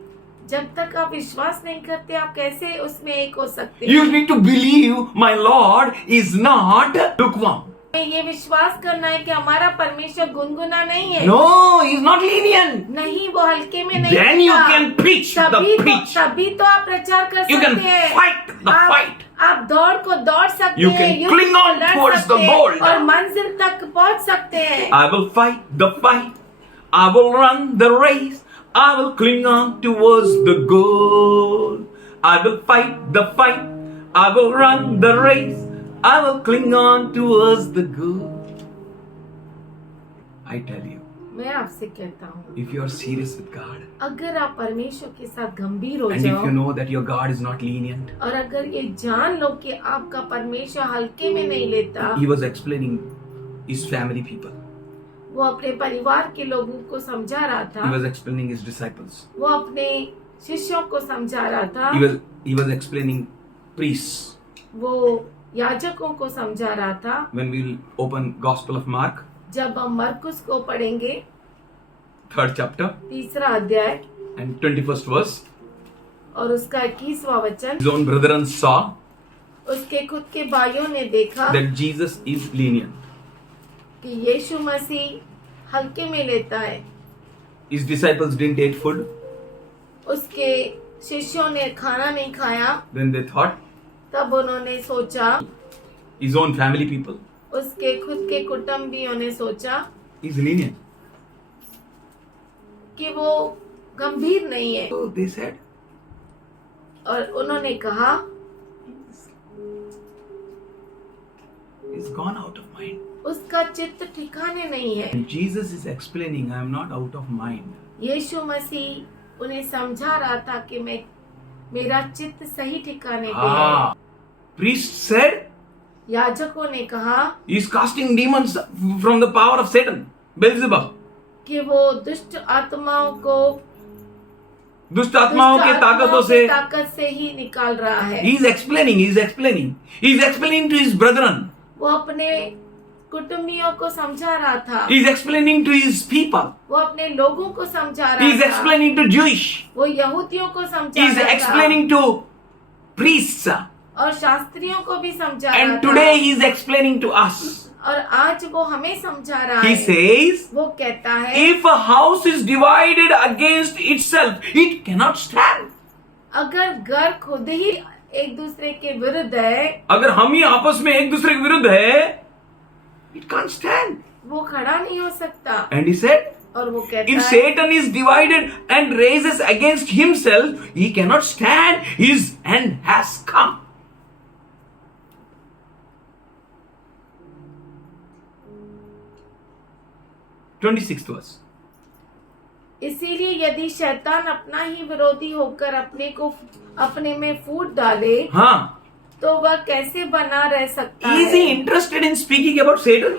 जब तक आप विश्वास नहीं करते आप कैसे उसमें एक हो सकते You हैं। need to believe my Lord is not lukewarm. ये विश्वास करना है कि हमारा परमेश्वर गुनगुना नहीं है। No, he is not lenient. नहीं, वो हल्के में नहीं Then you होता। can preach the तभी preach. तभी तो आप प्रचार कर You can सकते हैं। fight the fight. आप दौड़ को दौड़ सकते You हैं, can युद्ध cling को on लड़ towards सकते the हैं goal. और मंजिल तक पहुंच सकते हैं। I will fight the fight. I will run the race. I will cling on towards the goal. I will fight the fight. I will run the race. I will cling on towards the goal. I tell you, मैं आपसे कहता हूँ if you are serious with God, अगर आप परमेश्वर के साथ गंभीर हो and जाओ if you know that your God is not lenient, और अगर ये जान लो कि आपका परमेश्वर हल्के में नहीं लेता। he was explaining his family people. वो अपने परिवार के लोगों को समझा रहा था। He was explaining his disciples. वो अपने शिष्यों को समझा रहा था। He was explaining priests. वो याजकों को समझा रहा था। When we'll open Gospel of Mark, जब हम मरकुस को पढ़ेंगे 3rd chapter तीसरा अध्याय and 21st verse, और उसका 21वां वचन, his own brethren saw उसके खुद के भाइयों ने देखा that Jesus is lenient. कि यीशु मसीह हल्के में लेता है। His disciples didn't eat food. उसके शिष्यों ने खाना नहीं खाया। Then they thought तब उन्होंने सोचा, his own family people, उसके खुद के कुटुंबियों ने सोचा he's lenient. कि वो गंभीर नहीं है, So they said, और उन्होंने कहा he's gone out of mind. उसका चित्त ठिकाने नहीं है। And Jesus is explaining, I am not out of mind. यीशु मसीह उन्हें समझा रहा था कि मेरा चित्त सही ठिकाने पे है। Priest said, याजकों ने कहा he is casting demons from the power of Satan, Beelzebub. कि वो दुष्ट आत्माओं को दुष्ट आत्माओं के ताकतों से ताकत से ही निकाल रहा है। he is explaining to his brethren. वो अपने कुटुंबियों को समझा रहा था, He is explaining to his people. वो अपने लोगों को समझा He is रहा था, explaining to Jewish. वो यहूदियों को समझा He is रहा था explaining to priests. और शास्त्रियों को भी समझा And रहा today था, he is explaining to us. और आज वो हमें समझा रहा He है। says, वो कहता है if a house is divided against itself, it cannot stand. अगर घर खुद ही एक दूसरे के विरुद्ध है, अगर हम ही आपस में एक दूसरे के विरुद्ध है, it can't stand. वो खड़ा नहीं हो सकता। And he said, और वो कहता if है Satan is divided and raises against himself, he cannot stand. His end has come. Twenty-sixth verse. इसीलिए यदि शैतान अपना ही विरोधी होकर अपने में फूट डाले, हाँ. तो वह कैसे बना रह सकता Is he है? interested in speaking about Satan?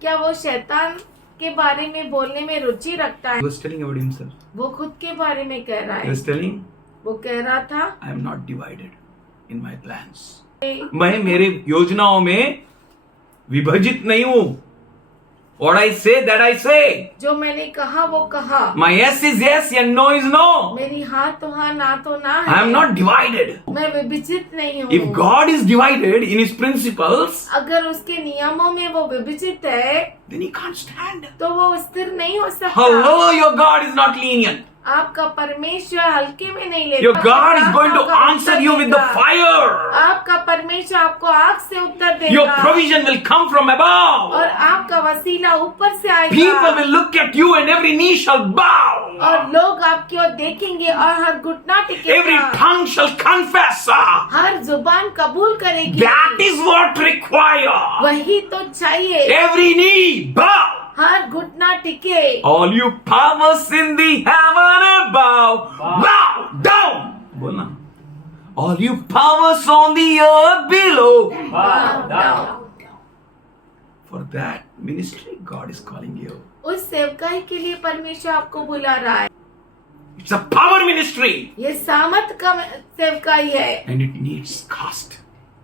क्या वो शैतान के बारे में बोलने में रुचि रखता He है? was telling about himself. वो खुद के बारे में कह रहा He है। was telling, वो कह रहा था I am not divided in my plans. मैं मेरे योजनाओं में विभाजित नहीं हूँ. What I say, that I say. जो मैंने कहा वो कहा, My yes is yes and no is no. मेरी हाँ तो हाँ ना तो ना है। I am not divided. मैं विभाजित नहीं हूँ। If God is divided in His principles, अगर उसके नियमों में वो विभाजित है, then He can't stand. तो वो स्थिर नहीं हो सकता। Hello, your God is not lenient. आपका परमेश्वर हल्के में नहीं लेता। Your God is going to आपका answer Uttar you with the देगा। fire. आपका परमेश्वर आपको आग से उत्तर देगा। Your provision will come from above. और आपका वसीला ऊपर से आएगा। People will look at you and every knee shall bow. और लोग आपकी ओर देखेंगे और हर घुटना Every टिकेगा। tongue shall confess. हर जुबान कबूल करेगी। That is what required. वही तो चाहिए। Every knee bow. हर घुटना टिके। All you powers in the heaven above, bow down. बोलना. All you powers on the earth below, bow down. For that ministry, God is calling you. उस सेवकाई के लिए परमेश्वर आपको बुला रहा है। It's a power ministry. ये सामर्थ का सेवकाई है And it needs cost.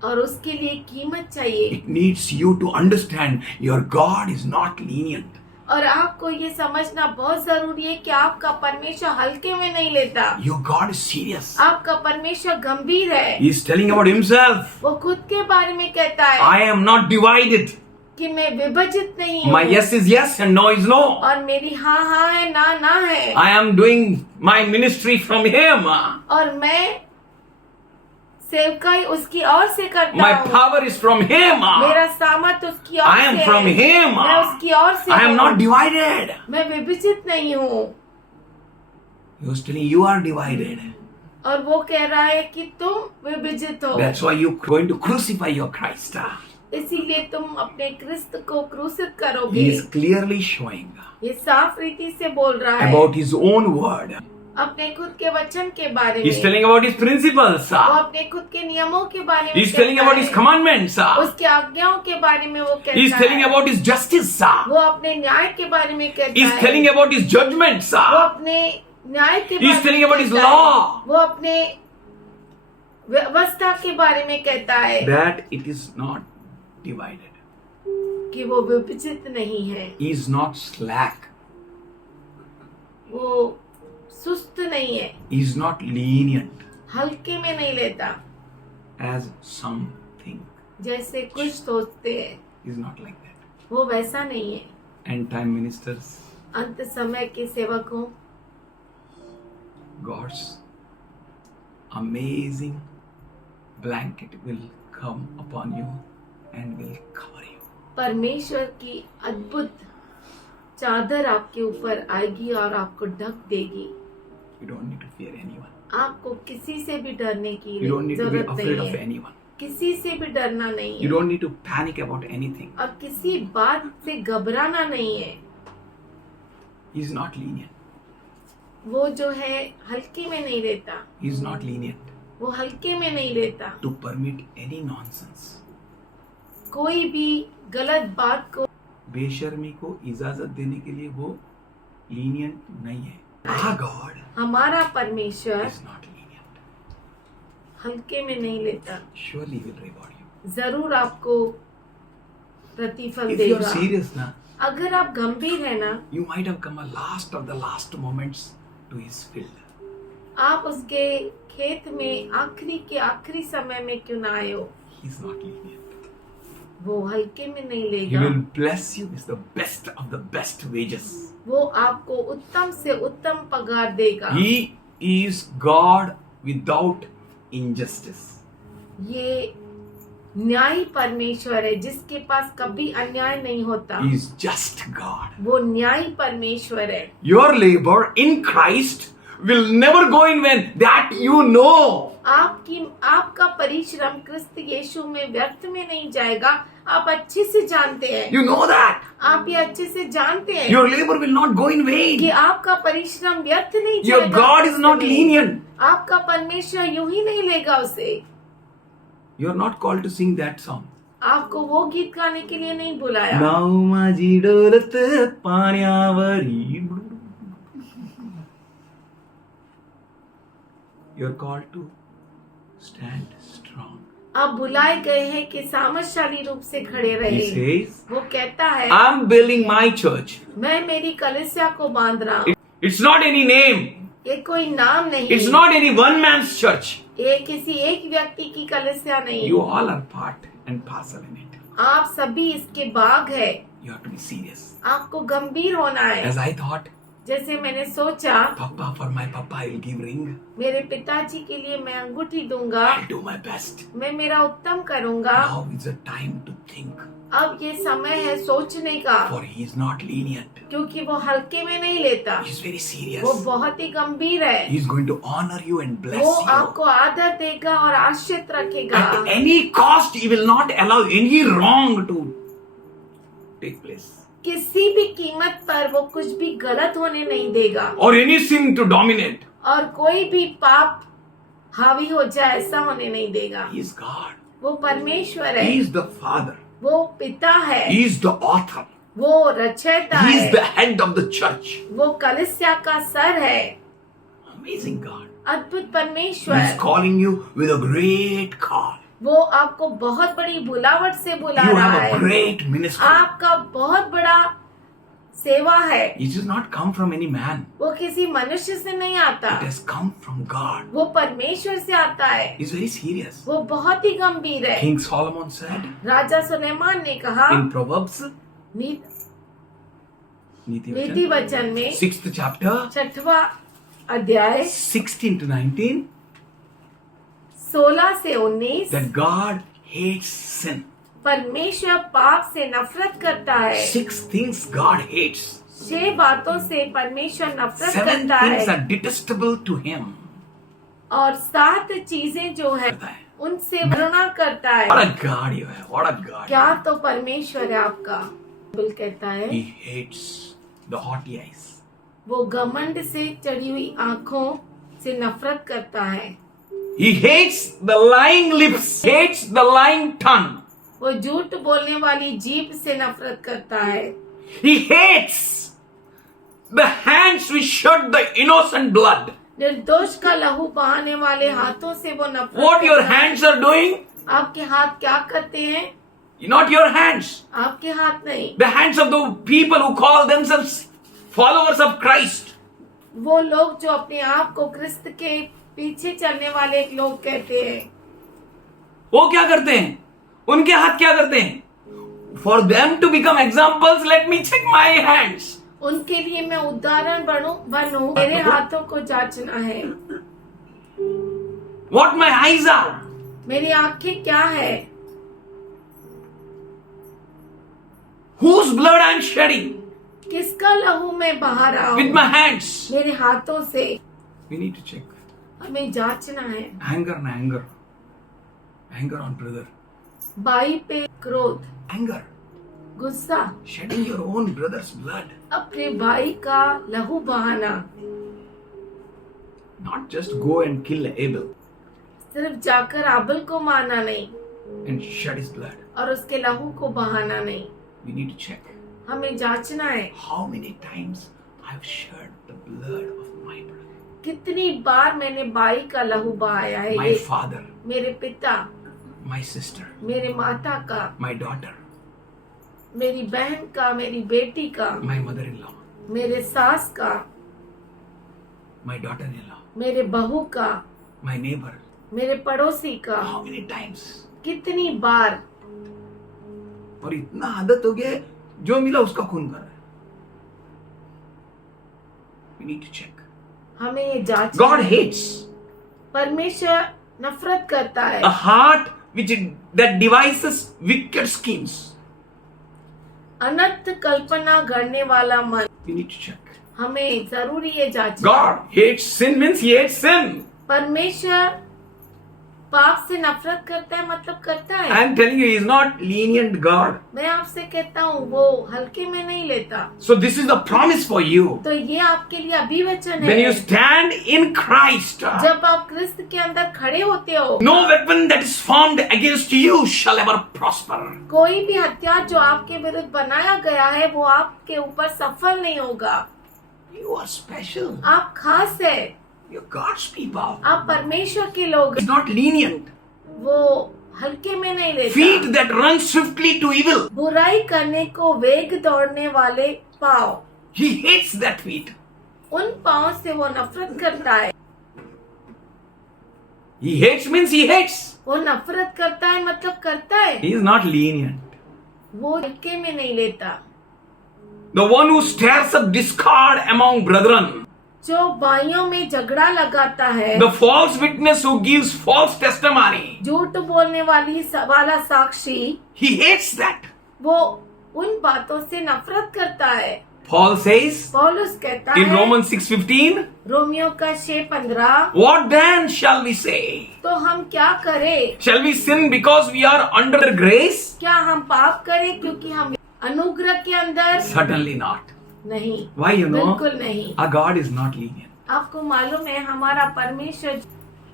और उसके लिए कीमत चाहिए। It needs you to understand your God is not lenient. और आपको ये समझना बहुत जरूरी है कि आपका परमेश्वर हल्के में नहीं लेता। Your God is serious. आपका परमेश्वर गंभीर है। He is telling about himself. वो खुद के बारे में कहता है I am not divided. कि मैं विभाजित नहीं हूँ। My yes is yes and no is no. और मेरी हाँ हाँ है ना ना है। I am doing my ministry from Him. और मैं सेवकाई उसकी ओर से करता My हूँ। power is from Him. मेरा सामर्थ उसकी ओर I am से from है। Him. मैं उसकी ओर से I am हूँ। not divided. मैं विभाजित नहीं हूँ। He was telling you are divided. और वो कह रहा है कि तुम विभाजित हो। That's why you're going to crucify your Christ. इसीलिए तुम अपने क्रिस्त को क्रूसित करोगे। He is clearly showing ये साफ रीति से बोल रहा है about His own word. अपने खुद के वचन के बारे He's में। telling about His principles. वो अपने खुद के नियमों के बारे में He's telling कहता about His है। commandments. उसके आज्ञाओं के बारे में वो कहता He's telling है। about His justice. वो अपने न्याय के बारे में कहता He's है। telling about His judgments. वो अपने न्याय के He's बारे telling में about His कहता है। law. वो अपने व्यवस्था के बारे में कहता है That it is not divided. कि वो विभाजित नहीं है, He is not slack. वो सुस्त नहीं है, He is not lenient हल्के में नहीं लेता as some think. जैसे कुछ सोचते हैं। He is not like that. वो वैसा नहीं है। End time ministers, अंत समय के सेवकों, God's amazing blanket will come upon you and will cover you. परमेश्वर की अद्भुत चादर आपके ऊपर आएगी और आपको ढक देगी। You don't need to fear anyone. आपको किसी से भी डरने की You don't need to be जरूरत afraid नहीं of है। anyone. किसी से भी डरना नहीं You है don't need to panic about anything. और किसी बात से घबराना नहीं है। He's not lenient. वो जो है हल्के में नहीं रहता, He's not lenient वो हल्के में नहीं रहता। to permit any nonsense. कोई भी गलत बात को बेशर्मी को इजाजत देने के लिए वो lenient नहीं है. Our God हमारा परमेश्वर is not lenient. हल्के में नहीं लेता, Surely he will reward you. जरूर आपको प्रतिफल If you are देगा। serious ना, अगर आप गंभीर है ना, you might have come a last of the last moments to his field. आप उसके खेत में आखिरी के आखिरी समय में क्यों ना आए हो, He's not lenient. वो हल्के में नहीं He लेगा। will bless you with the best of the best wages. वो आपको उत्तम से उत्तम पगार देगा। He is God without injustice. ये न्यायी परमेश्वर है जिसके पास कभी अन्याय नहीं होता। He is just God. वो न्यायी परमेश्वर है। Your labor in Christ will never go in vain. That you know. आपका परिश्रम क्रिस्त यीशु में व्यर्थ में नहीं जाएगा। आप अच्छे से जानते हैं। You know that. आप ये अच्छे से जानते हैं Your labor will not go in vain. कि आपका परिश्रम व्यर्थ नहीं Your जाएगा। God is not lenient. आपका परमेश्वर यूं ही नहीं लेगा उसे। You are not called to sing that song. आपको वो गीत गाने के लिए नहीं बुलाया। नाव माझी डोलत पाण्यावरी. You are called to stand strong. आप बुलाए गए हैं कि सामर्थशाली रूप से खड़े He रहे। says, वो कहता है I'm building my church. मैं मेरी कलीसिया को बांध रहा हूँ। It's not any name. ये कोई नाम नहीं, It's not any one man's church. ये किसी एक व्यक्ति की कलीसिया नहीं। You all are part and parcel in it. आप सभी इसके भाग है। You have to be serious. आपको गंभीर होना है। As I thought, जैसे मैंने सोचा, Papa, for my papa, I'll give ring. मेरे पिताजी के लिए मैं अंगूठी दूंगा, I'll do my best. मैं मेरा उत्तम करूंगा। Now is the time to think. अब ये समय है सोचने का, For he is not lenient. क्योंकि वो हल्के में नहीं लेता। He is very serious. वो बहुत ही गंभीर है। He is going to honor you and bless वो you. आपको आदर देगा और आश्रित रखेगा। At any cost, he will not allow any wrong to take place. किसी भी कीमत पर वो कुछ भी गलत होने नहीं देगा Or any sin to dominate. और कोई भी पाप हावी हो जाए ऐसा होने नहीं देगा। He is God. वो परमेश्वर है, He is the Father. वो पिता है, He is the author. वो रचयिता He is है, the head of the church. वो कलीसिया का सर है। Amazing God. अद्भुत He is परमेश्वर, calling you with a great call. वो आपको बहुत बड़ी बुलावट से बुला You रहा have a है। great ministry. आपका बहुत बड़ा सेवा है। It does not come from any man. वो किसी मनुष्य से नहीं आता, It has come from God. वो परमेश्वर से आता है। He is very serious. वो बहुत ही गंभीर है। King Solomon said राजा सुलेमान ने कहा in Proverbs, नीति वचन में 6th chapter, 6वां अध्याय 16 to 19, 16 से 19, that God hates sin. परमेश्वर पाप से नफरत करता है। 6 things God hates. 6 बातों से परमेश्वर नफरत 7 करता things है are detestable to him. और 7 चीजें जो है करता है. उनसे घृणा करता What है। a God you have. What a God. क्या तो परमेश्वर है आपका। बाइबल कहता है He hates the haughty eyes. वो घमंड से चढ़ी हुई आंखों से नफरत करता है। He hates the lying lips. Hates the lying tongue. वो झूठ बोलने वाली जीभ से नफरत करता है। He hates the hands which shed the innocent blood. निर्दोष का लहू बहाने वाले हाथों से वो नफरत What your करता है। hands are doing? आपके हाथ क्या करते हैं? Not your hands. आपके हाथ नहीं, The hands of the people who call themselves followers of Christ. वो लोग जो अपने आप को क्रिस्त के पीछे चलने वाले लोग कहते हैं। वो क्या करते हैं? उनके हाथ क्या करते हैं? For them to become examples, let me check my hands. उनके लिए मैं उदाहरण बनूं, मेरे हाथों को जांचना है। What my eyes are. मेरी आंखें क्या है? Whose blood I am shedding किसका लहू मैं बहा रहा with हूँ? my hands? मेरे हाथों से। We need to check. हमें जांचना है। Anger on brother. भाई पे क्रोध, Anger. गुस्सा, Shedding your own brother's blood. अपने भाई का लहू बहाना, Not just go and kill Abel सिर्फ जाकर आबल को मारना नहीं and shed his blood. और उसके लहू को बहाना नहीं। We need to check. हमें जांचना है How many times I've shed the blood of my brother, कितनी बार मैंने भाई का लहू बहाया है। my ये father, मेरे पिता, my sister, मेरे माता का, my daughter, मेरी बहन का, मेरी बेटी का, my mother-in-law, मेरे सास का, my daughter-in-law, मेरे बहू का, my neighbor. मेरे पड़ोसी का। How many times? कितनी बार। और इतना आदत हो गया है, जो मिला उसका खून कर रहा है. We need to check. हमें ये जांच। God hates परमेश्वर नफरत करता है a heart that devises wicked schemes. अनर्थ कल्पना गढ़ने वाला मन। We need to check. हमें जरूरी है जांच। God hates sin means he hates sin. परमेश्वर पाप से नफरत करता है, मतलब करता है। I am telling you, he is not lenient God. मैं आपसे कहता हूँ वो हल्के में नहीं लेता। So this is the promise for you. तो ये आपके लिए अभिवचन When you है। stand in Christ, जब आप क्रिस्त के अंदर खड़े होते हो, no weapon that is formed against you shall ever prosper. कोई भी हथियार जो आपके विरुद्ध बनाया गया है वो आपके ऊपर सफल नहीं होगा। You are special. आप खास है, You're God's people. आप परमेश्वर के लोग। It's not lenient. वो हल्के में नहीं लेता। Feet that run swiftly to evil. बुराई करने को वेग दौड़ने वाले पाँव, He hates that feet. उन पाँव से वो नफरत करता है। He hates means he hates. वो नफरत करता है मतलब करता है। He is not lenient. वो हल्के में नहीं लेता। The one who stirs up discord among brethren. जो भाइयों में झगड़ा लगाता है, The false witness who gives false testimony. झूठ बोलने वाला साक्षी, He hates that. वो उन बातों से नफरत करता है। Paul says पौलुस कहता in है Romans 6:15, रोमियो का 6:15, what then shall we say? तो हम क्या करें? Shall we sin because we are under grace? क्या हम पाप करें क्योंकि हम अनुग्रह के अंदर? Certainly not. नहीं। Why you know? बिल्कुल नहीं। Our God is not lenient. आपको मालूम है हमारा परमेश्वर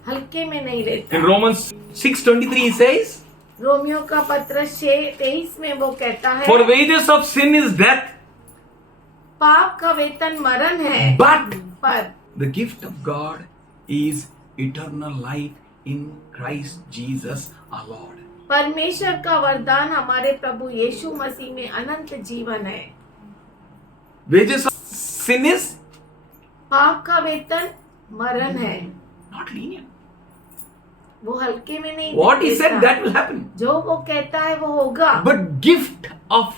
हल्के में नहीं रहता। In Romans 6:23 he says, Romeo का पत्र 6:23 में वो कहता है, for wages of sin is death, पाप का वेतन मरण है, but पर the gift of God is eternal life in Christ Jesus our Lord. परमेश्वर का वरदान हमारे प्रभु यीशु मसीह में अनंत जीवन है। Wages of sin is पाप का वेतन मरण है। not lenient. वो हल्के में नहीं What he लेता। said that will happen. जो वो कहता है वो होगा। But gift of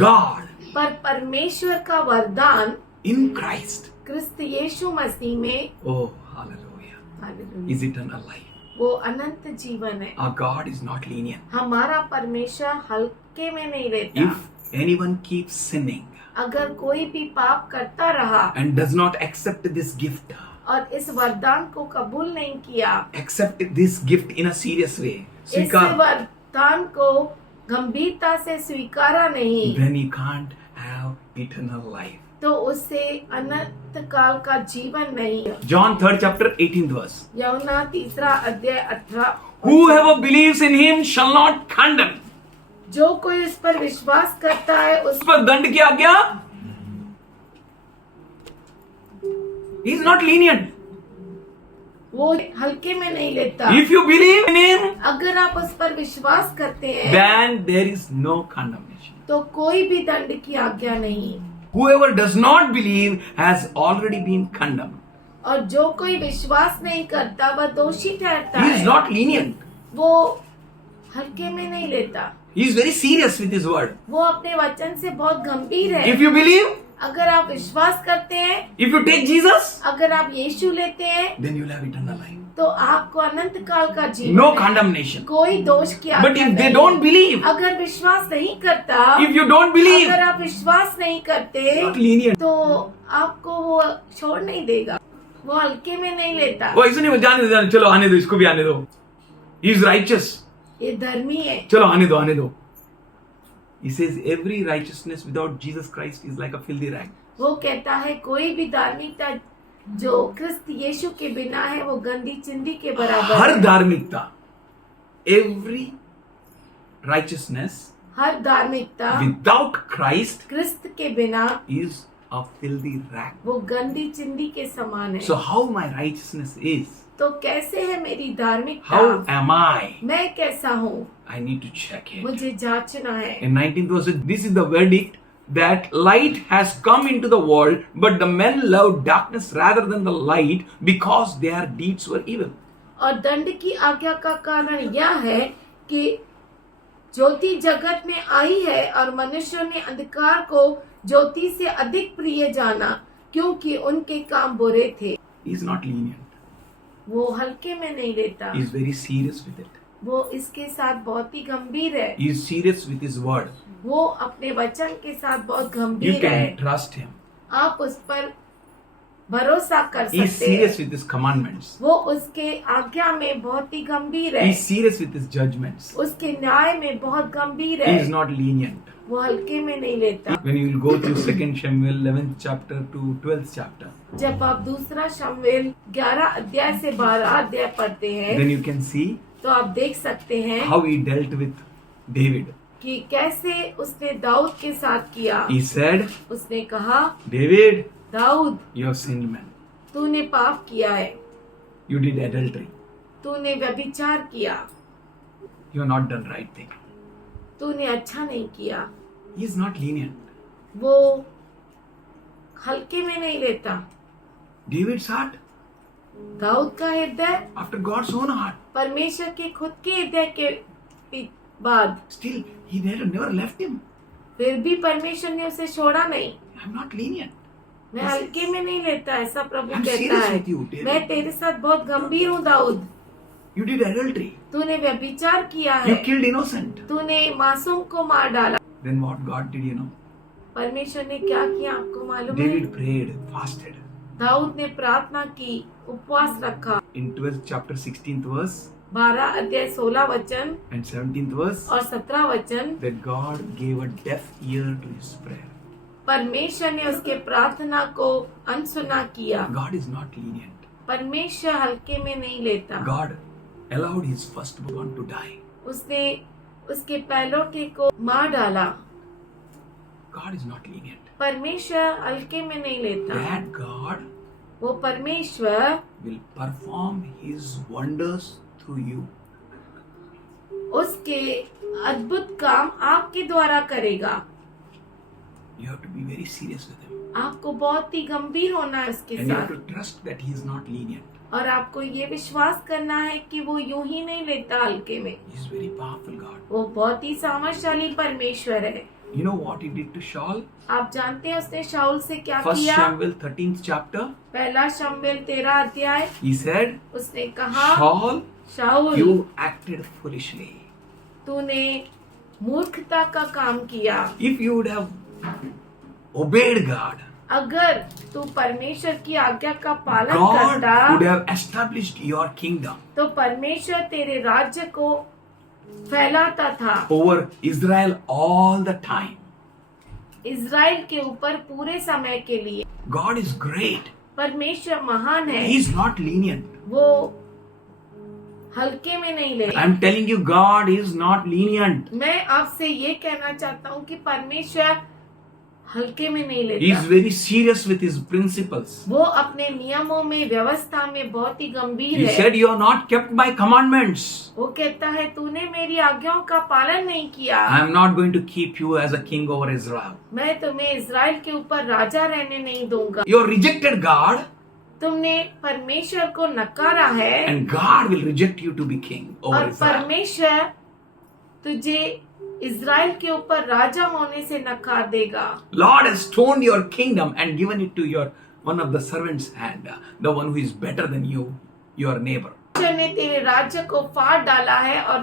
God पर परमेश्वर का वरदान in Christ, क्रिस्त यीशु मसीह में, oh hallelujah, hallelujah, is eternal life. वो अनंत जीवन है। Our God is not lenient. हमारा परमेश्वर हल्के में नहीं रहता। If anyone keeps sinning अगर कोई भी पाप करता रहा and does not accept this gift, और इस वरदान को कबूल नहीं किया, accept this gift in a serious way, इस स्वीकार, वरदान को गंभीरता से स्वीकारा नहीं, then he can't have eternal life. तो उससे अनंत काल का जीवन नहीं है। John 3rd chapter 18th verse. यूहन्ना 3 अध्याय 18, Whoever believes in him shall not condemn. जो कोई उस पर विश्वास करता है उस उस पर दंड की आज्ञा, he is not lenient. वो हल्के में नहीं लेता। If you believe in him, अगर आप उस पर विश्वास करते हैं then there is no condemnation. तो कोई भी दंड की आज्ञा नहीं। Whoever does not believe has already been condemned. और जो कोई विश्वास नहीं करता वह दोषी ठहरता He is है। not lenient. वो हल्के में नहीं लेता। He is very serious with his word. वो अपने वचन से बहुत गंभीर है। If you believe, अगर आप विश्वास करते हैं, if you take Jesus, अगर आप यीशु लेते हैं, then you will have eternal life. तो आपको अनंत काल का जीवन No है। condemnation. कोई दोष की But आज्ञा if they नहीं। don't believe, अगर विश्वास नहीं करता, if you don't believe, अगर आप विश्वास नहीं करते, not lenient. तो आपको वो छोड़ नहीं देगा, वो हल्के में नहीं लेता। वो ऐसे नहीं, जाने दो, चलो आने दो, इसको भी आने दो, he is righteous, ये धर्मी है। चलो आने दो, आने दो. He says every righteousness without Jesus Christ is like a filthy rag. वो कहता है कोई भी धार्मिकता जो क्रिस्त यीशु के बिना है वो गंदी चिंदी के बराबर हर है। धार्मिकता, every righteousness हर धार्मिकता without Christ क्रिस्त के बिना is a filthy rag. वो गंदी चिंदी के समान है। So how my righteousness is? तो कैसे है मेरी धार्मिकता? How am I? मैं कैसा हूँ? I need to check it. मुझे जांचना है। In 19th verse, this is the verdict that light has come into the world, but the men loved darkness rather than the light because their deeds were evil. और दंड की आज्ञा का कारण यह है कि ज्योति जगत में आई है और मनुष्यों ने अंधकार को ज्योति से अधिक प्रिय जाना क्योंकि उनके काम बुरे थे। He is not lenient. वो हल्के में नहीं लेता, He is very serious with it. वो इसके साथ बहुत ही गंभीर है। He is serious with his word. वो अपने वचन के साथ बहुत You गंभीर है। can trust him. आप उस पर भरोसा कर He is सकते serious हैं। with his commandments. वो उसके आज्ञा में बहुत ही गंभीर He है, is serious with his judgments. उसके न्याय में बहुत गंभीर He है, is not lenient. वो हल्के में नहीं लेता। When you will go through 2 Samuel 11th chapter to 12th chapter, जब आप दूसरा शमूएल 11 अध्याय से 12 अध्याय पढ़ते हैं then you can see तो आप देख सकते हैं how he dealt with David. कि कैसे उसने दाऊद के साथ किया। He said, उसने कहा, David, Dawood you have sinned, man. तूने पाप किया है, You did adultery. तूने व्यभिचार किया, You have not done right thing. तूने अच्छा नहीं किया। He is not lenient. वो हल्के में नहीं लेता। David's heart, दाऊद का हृदय after God's own heart, परमेश्वर के खुद के हृदय के बाद still he never left him. फिर भी परमेश्वर ने उसे छोड़ा नहीं। I'm not lenient. मैं हल्के में नहीं लेता, ऐसा प्रभु I'm कहता serious है। with you, David. मैं तेरे साथ बहुत गंभीर हूँ दाऊद। You did adultery. तूने व्यभिचार किया You है, killed innocent. तूने मासूम को मार डाला। Then what God did, you know? परमेश्वर ने क्या किया आपको मालूम है? David prayed, fasted. दाऊद ने प्रार्थना की, उपवास रखा। In 12th chapter 16th verse 12 अध्याय 16 वचन and 17th verse, और 17 वचन, that God gave a deaf ear to his prayer. परमेश्वर ने उसके प्रार्थना को अनसुना किया। God is not lenient. परमेश्वर हल्के में नहीं लेता। God allowed his firstborn to die. उसने उसके पहलौठे को मार डाला। God is not lenient. परमेश्वर हल्के में नहीं लेता। That God वो परमेश्वर will perform his wonders through you. उसके अद्भुत काम आपके द्वारा करेगा। You have to be very serious with him. आपको बहुत ही गंभीर होना है उसके And you have साथ, to trust that he is not lenient. और आपको ये विश्वास करना है कि वो यूं ही नहीं लेता हल्के में। He is very powerful God. वो बहुत ही सामर्थशाली परमेश्वर है। You know what he did to Saul? आप जानते हैं उसने शाऊल से क्या 1 किया? Samuel 13th chapter. पहला शमूएल 13 अध्याय, He said, उसने कहा, Saul, Saul you acted foolishly. तूने मूर्खता का काम किया। If you would have obeyed God, अगर तू परमेश्वर की आज्ञा का पालन God करता would have established your kingdom तो परमेश्वर तेरे राज्य को फैलाता था over Israel all the time. Israel के ऊपर पूरे समय के लिए। God is great. परमेश्वर महान है, He is not lenient. वो हल्के में नहीं ले। I'm telling you, God is not lenient. मैं आपसे ये कहना चाहता हूँ कि परमेश्वर हल्के में नहीं He is लेता। very serious with his principles. वो अपने नियमों में, व्यवस्था में बहुत ही गंभीर He है। said, you are not kept my commandments. वो कहता है तूने मेरी आज्ञाओं का पालन नहीं किया, I am not going to keep you as a king over Israel. मैं तुम्हें इज़राइल के ऊपर राजा रहने नहीं दूंगा। You rejected God, तुमने परमेश्वर को नकारा है and God will reject you to be king over और Israel. परमेश्वर तुझे इज़राइल के ऊपर राजा होने से नकार देगा। Lord has torn your kingdom and given it to your one of the servants' hand, the one who is better than you, your neighbor. परमेश्वर ने तेरे राज्य को फाड़ डाला है और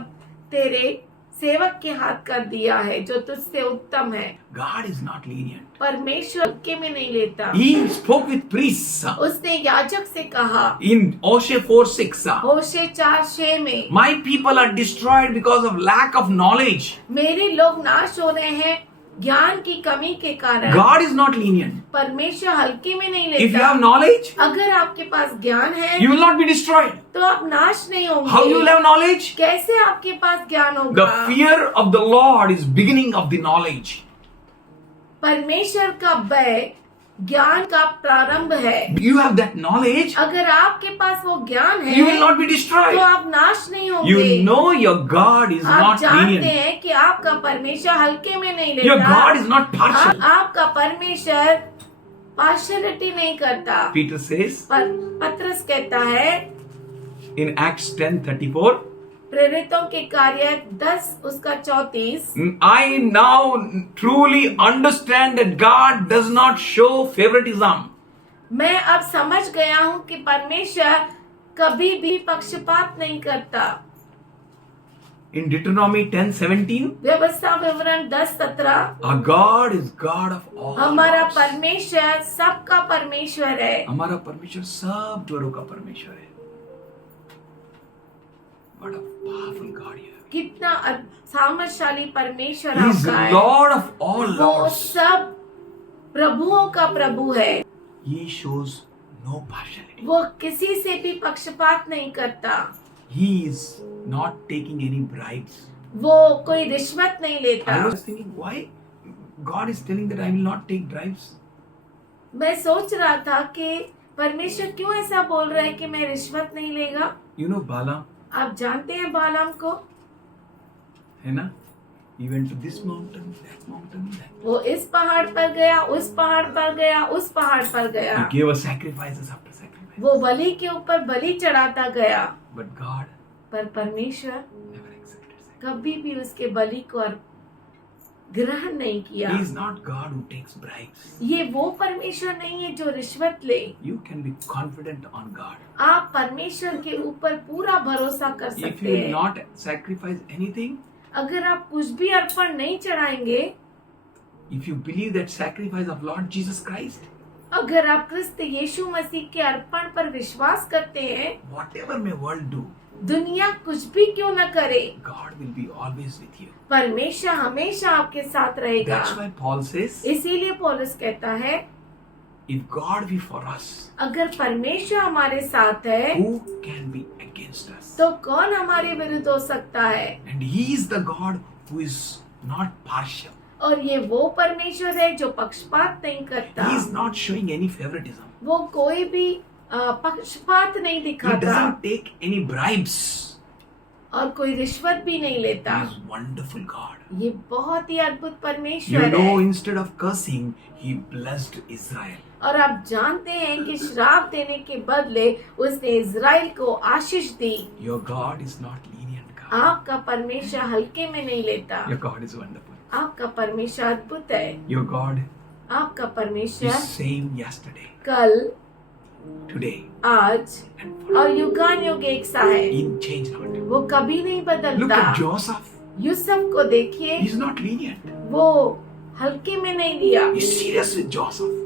तेरे सेवक के हाथ कर दिया है जो तुझसे उत्तम है। God is not lenient. परमेश्वर हल्के में नहीं लेता। He spoke with priests उसने याजक से कहा in Hosea 4:6. होशे 4:6 में, My people are destroyed because of lack of knowledge. मेरे लोग नाश हो रहे हैं ज्ञान की कमी के कारण। God is not lenient. परमेश्वर हल्के में नहीं If you लेता। have knowledge, अगर आपके पास ज्ञान है you will not be destroyed. तो आप नाश नहीं How you will होंगे। have knowledge? कैसे आपके पास ज्ञान The होगा? fear of the Lord is beginning of the knowledge. परमेश्वर का भय ज्ञान का प्रारंभ है। You have that knowledge, अगर आपके पास वो ज्ञान है you will not be तो destroyed. आप नाश नहीं You होंगे। know your God is आप not जानते lenient. हैं कि आपका परमेश्वर हल्के में नहीं Your लेता। God is not partial. आपका परमेश्वर पार्शियलिटी नहीं करता। Peter says पत्रस कहता है in Acts 10:34, प्रेरितों के कार्य 10 उसका 34, I now truly understand that God does not show favoritism. मैं अब समझ गया हूँ कि परमेश्वर कभी भी पक्षपात नहीं करता। In Deuteronomy 10:17, व्यवस्था विवरण 10:17, our God is God of all. हमारा gods. परमेश्वर सबका परमेश्वर है। हमारा परमेश्वर सब जोरों का परमेश्वर है। What a powerful God you have. कितना सामर्थशाली परमेश्वर He is आपका है। Lord of all वो lords. सब प्रभुओं का प्रभु है। He shows no partiality. वो किसी से भी पक्षपात नहीं करता। He is not taking any bribes. वो कोई रिश्वत नहीं लेता। I was thinking, why God is telling that I will not take bribes? मैं सोच रहा था कि परमेश्वर क्यों ऐसा बोल रहा है कि मैं रिश्वत नहीं लेगा। You know Balaam, आप जानते हैं बालाम को, है ना? He went to this mountain, that mountain, that. वो इस पहाड़ पर गया, उस पहाड़ पर गया, उस पहाड़ पर गया। He gave us sacrifices after sacrifice. वो बलि के ऊपर बलि चढ़ाता गया, But God पर परमेश्वर never accepted sacrifice. कभी भी उसके बलि को ग्रहण नहीं किया। He is not God who takes bribes. ये वो परमेश्वर नहीं है जो रिश्वत ले। You can be confident on God. आप परमेश्वर के ऊपर पूरा भरोसा कर If सकते you will हैं। not sacrifice anything, अगर आप कुछ भी अर्पण नहीं चढ़ाएंगे, if you believe that sacrifice of Lord Jesus Christ, अगर आप क्रिस्त यीशु मसीह के अर्पण पर विश्वास करते हैं, whatever may world do, दुनिया कुछ भी क्यों न करे, God will be always with you. परमेश्वर हमेशा आपके साथ रहेगा। That's why Paul says, इसीलिए पौलुस कहता है, if God be for us, अगर परमेश्वर हमारे साथ है who can be against us? तो कौन हमारे विरुद्ध हो सकता है। And He is the God who is not partial. और ये वो परमेश्वर है जो पक्षपात नहीं करता। He is not showing any favoritism. वो कोई भी पक्षपात नहीं He दिखाता doesn't take any bribes. और कोई रिश्वत भी नहीं लेता। He is wonderful God. ये बहुत ही अद्भुत You परमेश्वर know, है। instead of cursing, He blessed Israel. और आप जानते हैं कि श्राप देने के बदले उसने इज़राइल को आशीष दी। Your God is not lenient God. आपका परमेश्वर हल्के में नहीं लेता। Your God is wonderful. आपका परमेश्वर अद्भुत है। Your God आपका परमेश्वर is same yesterday, कल, today, आज and forever. और युगानुयुग एक सा है। He change not. वो कभी नहीं Look बदलता। at Joseph. यूसुफ को देखिए, He's not lenient. वो हल्के में नहीं लिया। He's serious with Joseph.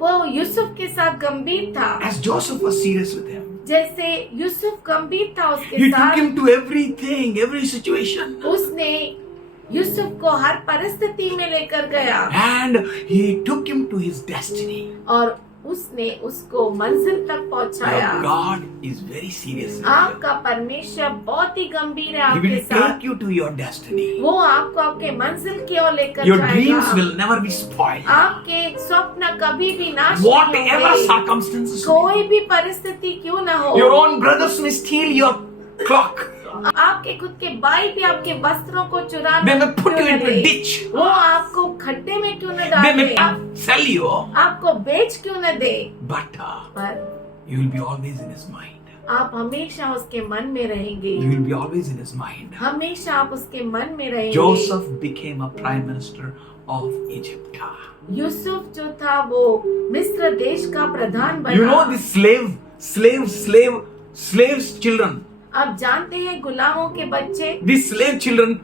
वो यूसुफ के साथ गंभीर था। As Joseph was serious with him. जैसे यूसुफ गंभीर था उसके He took साथ, him to everything, every situation. उसने यूसुफ को हर परिस्थिति में लेकर गया And he took him to his destiny. और उसने उसको मंजिल तक पहुंचाया। Your God is very serious with you. आपका परमेश्वर बहुत ही गंभीर है He आपके will साथ। take you to your destiny. वो आपको आपके मंजिल की ओर लेकर Your dreams जाएगा। will never be spoiled. आपके स्वप्न कभी भी नाश नहीं Whatever होंगे। circumstances, may कोई भी परिस्थिति क्यों न हो, be. Your own brothers may steal your clock. आपके खुद के भाई भी आपके वस्त्रों को चुरा They may put क्यों you न into a दे? ditch. वो आपको खड्डे में क्यों न They डाले, may sell you. आपको बेच क्यों न दे, But पर you will be always in his mind. आप हमेशा उसके मन में रहेंगे। You will be always in his mind. हमेशा आप उसके मन में रहेंगे। Joseph became a prime minister of Egypt. Yusuf जो था वो मिस्र देश का प्रधान बना। You know the slaves' children. आप जानते हैं गुलामों के बच्चे, These slave children,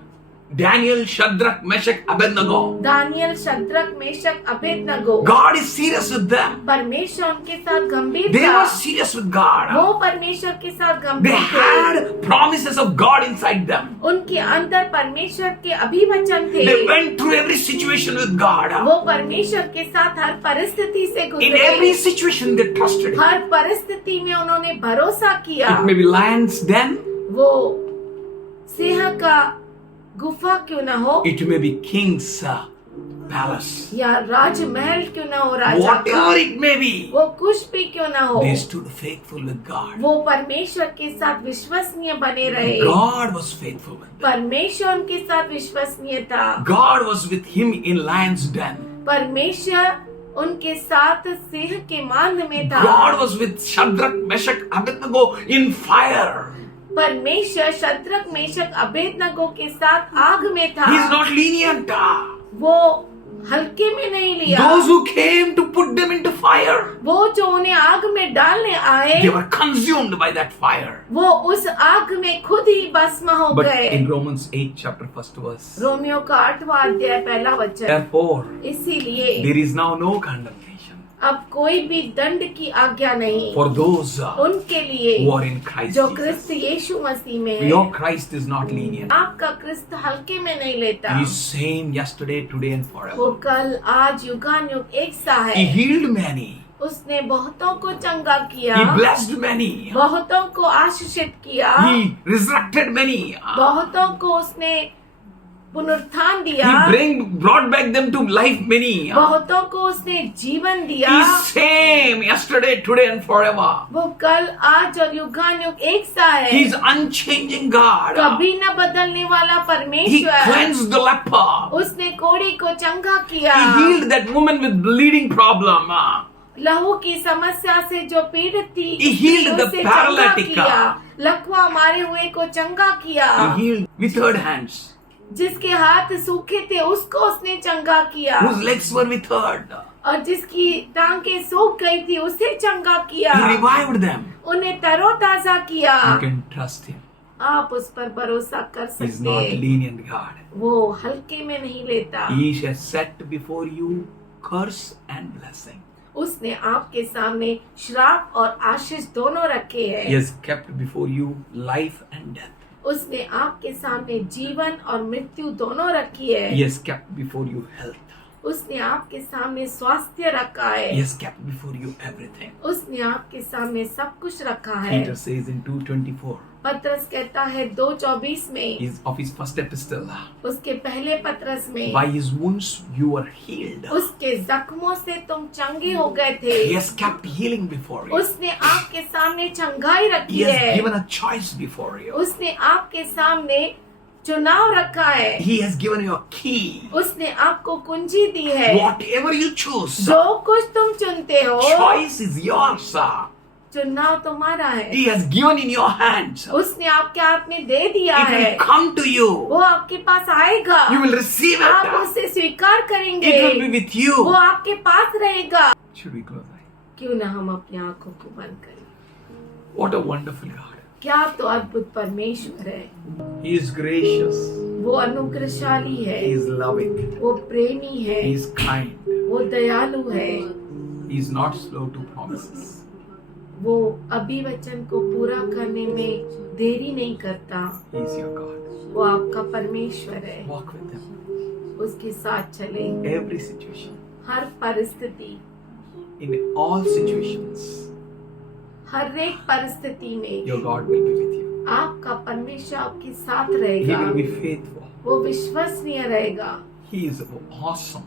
Daniel, Shadrach, Meshach, Abednego. Daniel, Shadrach, Meshach, Abednego, God is serious with them. परमेश्वर उनके साथ गंभीर They था। were serious with God. वो परमेश्वर के साथ They गंभीर थे। had promises of God inside them. उनके अंदर परमेश्वर के अभिवचन थे। They went through every situation with God. वो परमेश्वर के साथ हर परिस्थिति से In गुजरे। every situation they trusted Him. हर परिस्थिति में उन्होंने भरोसा किया। It may be lion's den. वो सिंह का गुफा क्यों न हो, It may be king's palace. या राजमहल क्यों न हो, राजा का, Whatever it may be. वो कुछ भी क्यों न हो, They stood faithful with God. वो परमेश्वर के साथ विश्वसनीय बने रहे। God was faithful with them. परमेश्वर उनके साथ विश्वसनीय था। God was with him in lion's den. परमेश्वर उनके साथ सिंह के मांद में था। God was with Shadrach, Meshach, Abednego in fire. परमेश्वर शद्रक, मेशक, अबेदनगो के साथ आग में था। He is not lenient. वो हल्के में नहीं लिया। Those who came to put them into fire, वो जो उन्हें आग में डालने आए, they were consumed by that fire. वो उस आग में खुद ही भस्म हो But गए। in Romans 8 chapter 1st verse, Romeo का 8वां अध्याय पहला वचन, therefore इसीलिए there is now no condemnation अब कोई भी दंड की आज्ञा नहीं for those उनके लिए who are in Christ जो Jesus. क्रिस्त यीशु मसीह में है। Your Christ is not lenient. आपका क्रिस्त हल्के में नहीं लेता। He is same yesterday, today and वो forever. कल, आज, युगानुयुग एक सा He है। healed many. उसने बहुतों को चंगा किया, He blessed many. बहुतों को आशीषित किया, He resurrected many. बहुतों को उसने पुनरुत्थान दिया, He brought back them to life many. बहुतों को उसने जीवन दिया। He is same yesterday, today and forever. वो कल, आज और युगानुयुग एक सा है। He is unchanging God. कभी न बदलने वाला He परमेश्वर। cleansed the leper. उसने कोढ़ी को चंगा किया, He healed that woman with bleeding problem. लहू की समस्या से जो पीड़ित थी, He healed the उसे paralytic. चंगा किया, लकवा मारे हुए को चंगा किया, He healed withered hands. जिसके हाथ सूखे थे उसको उसने चंगा किया, Whose legs were withered. और जिसकी टांगे सूख गई थी उसे चंगा किया, He revived them. उन्हें तरोताजा किया। You can trust Him. आप उस पर भरोसा कर He is सकते not हैं। lenient God. वो हल्के में नहीं लेता। He has set before you curse and blessing. उसने आपके सामने श्राप और आशीष दोनों रखे He हैं। has kept before you life and death. उसने आपके सामने जीवन और मृत्यु दोनों रखी है। He has kept before you health. उसने आपके सामने स्वास्थ्य रखा He है। has kept before you everything. उसने आपके सामने सब कुछ रखा है। Peter says in 2:24, पत्रस कहता है 2:24 में, of his first epistle, उसके पहले पत्रस में, by his wounds you were healed. उसके जख्मों से तुम चंगे हो गए थे। He has kept healing before you. उसने आपके सामने चंगाई रखी He has है। given a choice before you. उसने आपके सामने चुनाव रखा है। He has given you a key. उसने आपको कुंजी दी है। Whatever you choose, जो कुछ तुम चुनते हो, choice is yours. चुनाव तुम्हारा है। He has given in your hands. उसने आपके हाथ में दे दिया It है। will come to you. वो आपके पास आएगा। You will receive आप it. उसे स्वीकार करेंगे। It will be with वो you. आपके पास रहेगा। Should we close our eyes? क्यों ना हम अपनी आंखों को बंद करें। What a wonderful God. क्या तो अद्भुत परमेश्वर है। He is gracious. वो अनुग्रहशाली है, He is loving. वो प्रेमी है, He is kind. वो दयालु है, He is not slow to promises. वो अभिवचन को पूरा करने में देरी नहीं करता। He is your God. वो आपका परमेश्वर है। Walk with Him. उसके साथ चले Every situation. हर परिस्थिति, In all situations, हर एक परिस्थिति में your God will be with you. आपका परमेश्वर आपके साथ He रहेगा। will be faithful. वो विश्वसनीय रहेगा। He is awesome.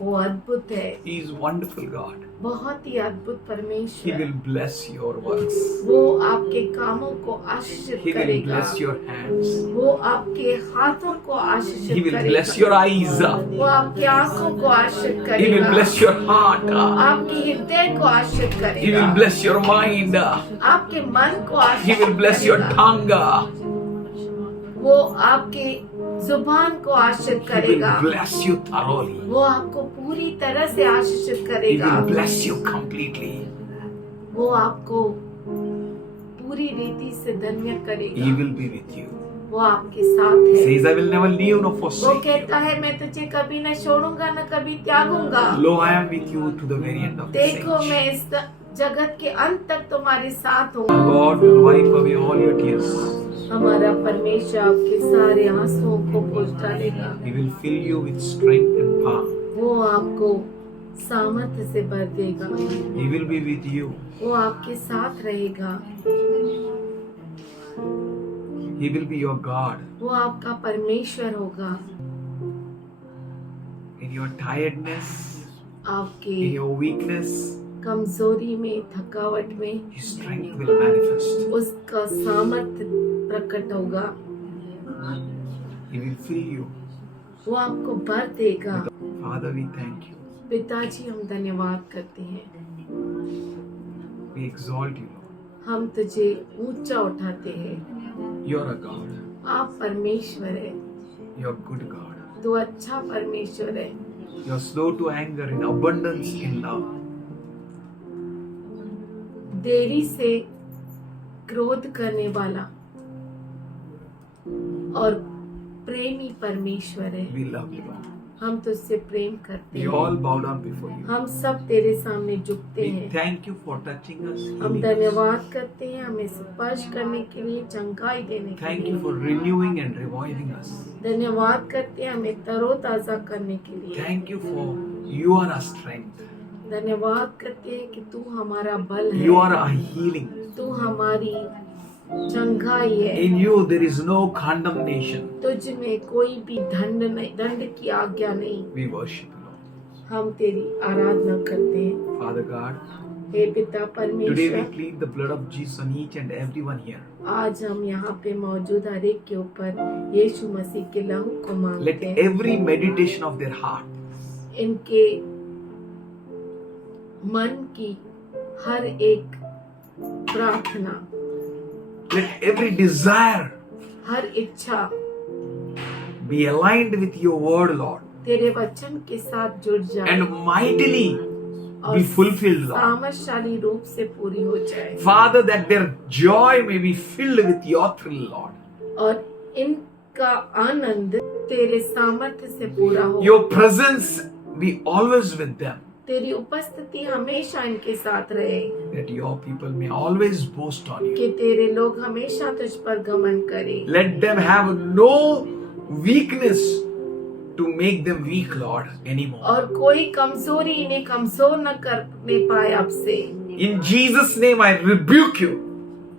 वो अद्भुत है, He is wonderful God. बहुत ही अद्भुत He परमेश्वर। will bless your works. वो आपके कामों को आशीषित He will करेगा। bless your hands. वो आपके हाथों को He आशीषित will करेगा। bless your eyes. वो आपकी आंखों को आशीषित He will करेगा। bless your heart. आपके हृदय को आशीषित He करेगा। will bless your mind. आपके मन को He आशीषित will bless your करेगा। tongue. वो आपके जुबान को आशीषित He will करेगा। bless you thoroughly. वो आपको पूरी तरह से आशीषित He करेगा। will bless you completely. वो आपको पूरी रीति से धन्य He करेगा। will be with you. वो आपके साथ है। Says, I will never leave nor वो forsake you. कहता है मैं तुझे कभी न छोड़ूंगा न कभी त्यागूंगा। Lo, I am with you to the very end of this देखो age. मैं इस जगत के अंत तक तुम्हारे साथ हूँ। Our God will wipe away all your tears. हमारा परमेश्वर आपके सारे आंसुओं को पोंछ डालेगा। He will fill you with strength and power. वो आपको सामर्थ्य से भर देगा। He will be with you. वो आपके साथ रहेगा। He will be your God. वो आपका परमेश्वर होगा। In your tiredness, आपके in your weakness, कमजोरी में, थकावट में His strength will manifest. उसका सामर्थ्य प्रकट होगा। He will fill you. वो आपको भर देगा। Father, we thank you. पिताजी हम धन्यवाद करते हैं। We exalt you, Lord. हम तुझे ऊंचा उठाते हैं। You are a God. आप परमेश्वर है। You are good God. तू अच्छा परमेश्वर है। You are slow to anger, in abundance in love. देरी से क्रोध करने वाला और प्रेमी परमेश्वर है। We love you, Lord. हम तुझसे प्रेम करते We हैं। all bow down before you. हम सब तेरे सामने झुकते We हैं। thank you for touching us. हम healing us. धन्यवाद करते हैं हमें स्पर्श करने के लिए, चंगाई देने के Thank you लिए। for renewing and reviving us. धन्यवाद करते हैं हमें तरोताजा करने के लिए। Thank you for you are our strength. धन्यवाद करते हैं कि तू हमारा बल है। You are our healing. तू हमारी चंगाई है। In you there is no condemnation. तुझ में कोई भी दंड की आज्ञा नहीं। We worship you, Lord. हम तेरी आराधना करते हैं। Father God, हे पिता today we परमेश्वर, plead the blood of Jesus on each and everyone here. आज हम यहाँ पे मौजूद हर एक के ऊपर यीशु मसीह के लहू को मांगते Let हैं। every meditation of their heart, इनके मन की हर एक प्रार्थना, let every desire हर इच्छा be aligned with your word, Lord, तेरे वचन के साथ जुड़ जाए and mightily और be fulfilled, Lord. सामर्थशाली रूप से पूरी हो जाए। Father, that their joy may be filled with your thrill, Lord. और इनका आनंद तेरे सामर्थ्य से पूरा हो। Your presence be always with them, तेरी उपस्थिति हमेशा इनके साथ रहे, that your people may always boast on you. कि तेरे लोग हमेशा तुझ पर घमंड करें। Let them have no weakness to make them weak, Lord, anymore. और कोई कमजोरी इन्हें कमजोर न करने पाए आपसे। In Jesus' name I rebuke you.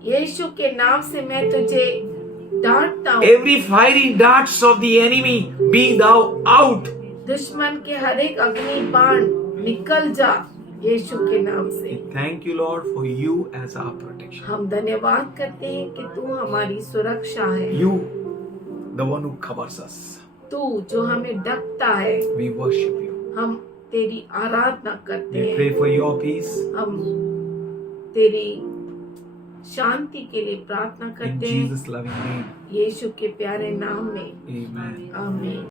यीशु के नाम से मैं तुझे डांटता हूँ। Every fiery darts of the enemy be thou out. दुश्मन के हर एक अग्नि बाण निकल जा यीशु के नाम से। Thank you, Lord, for you as our protection. हम धन्यवाद करते हैं कि तू हमारी सुरक्षा है। You, the one who covers us. तू जो हमें ढकता है। We worship you. हम तेरी आराधना करते We हैं। pray for your peace. हम तेरी शांति के लिए प्रार्थना In करते हैं Jesus' loving name. यीशु के प्यारे नाम में। Amen. आमीन।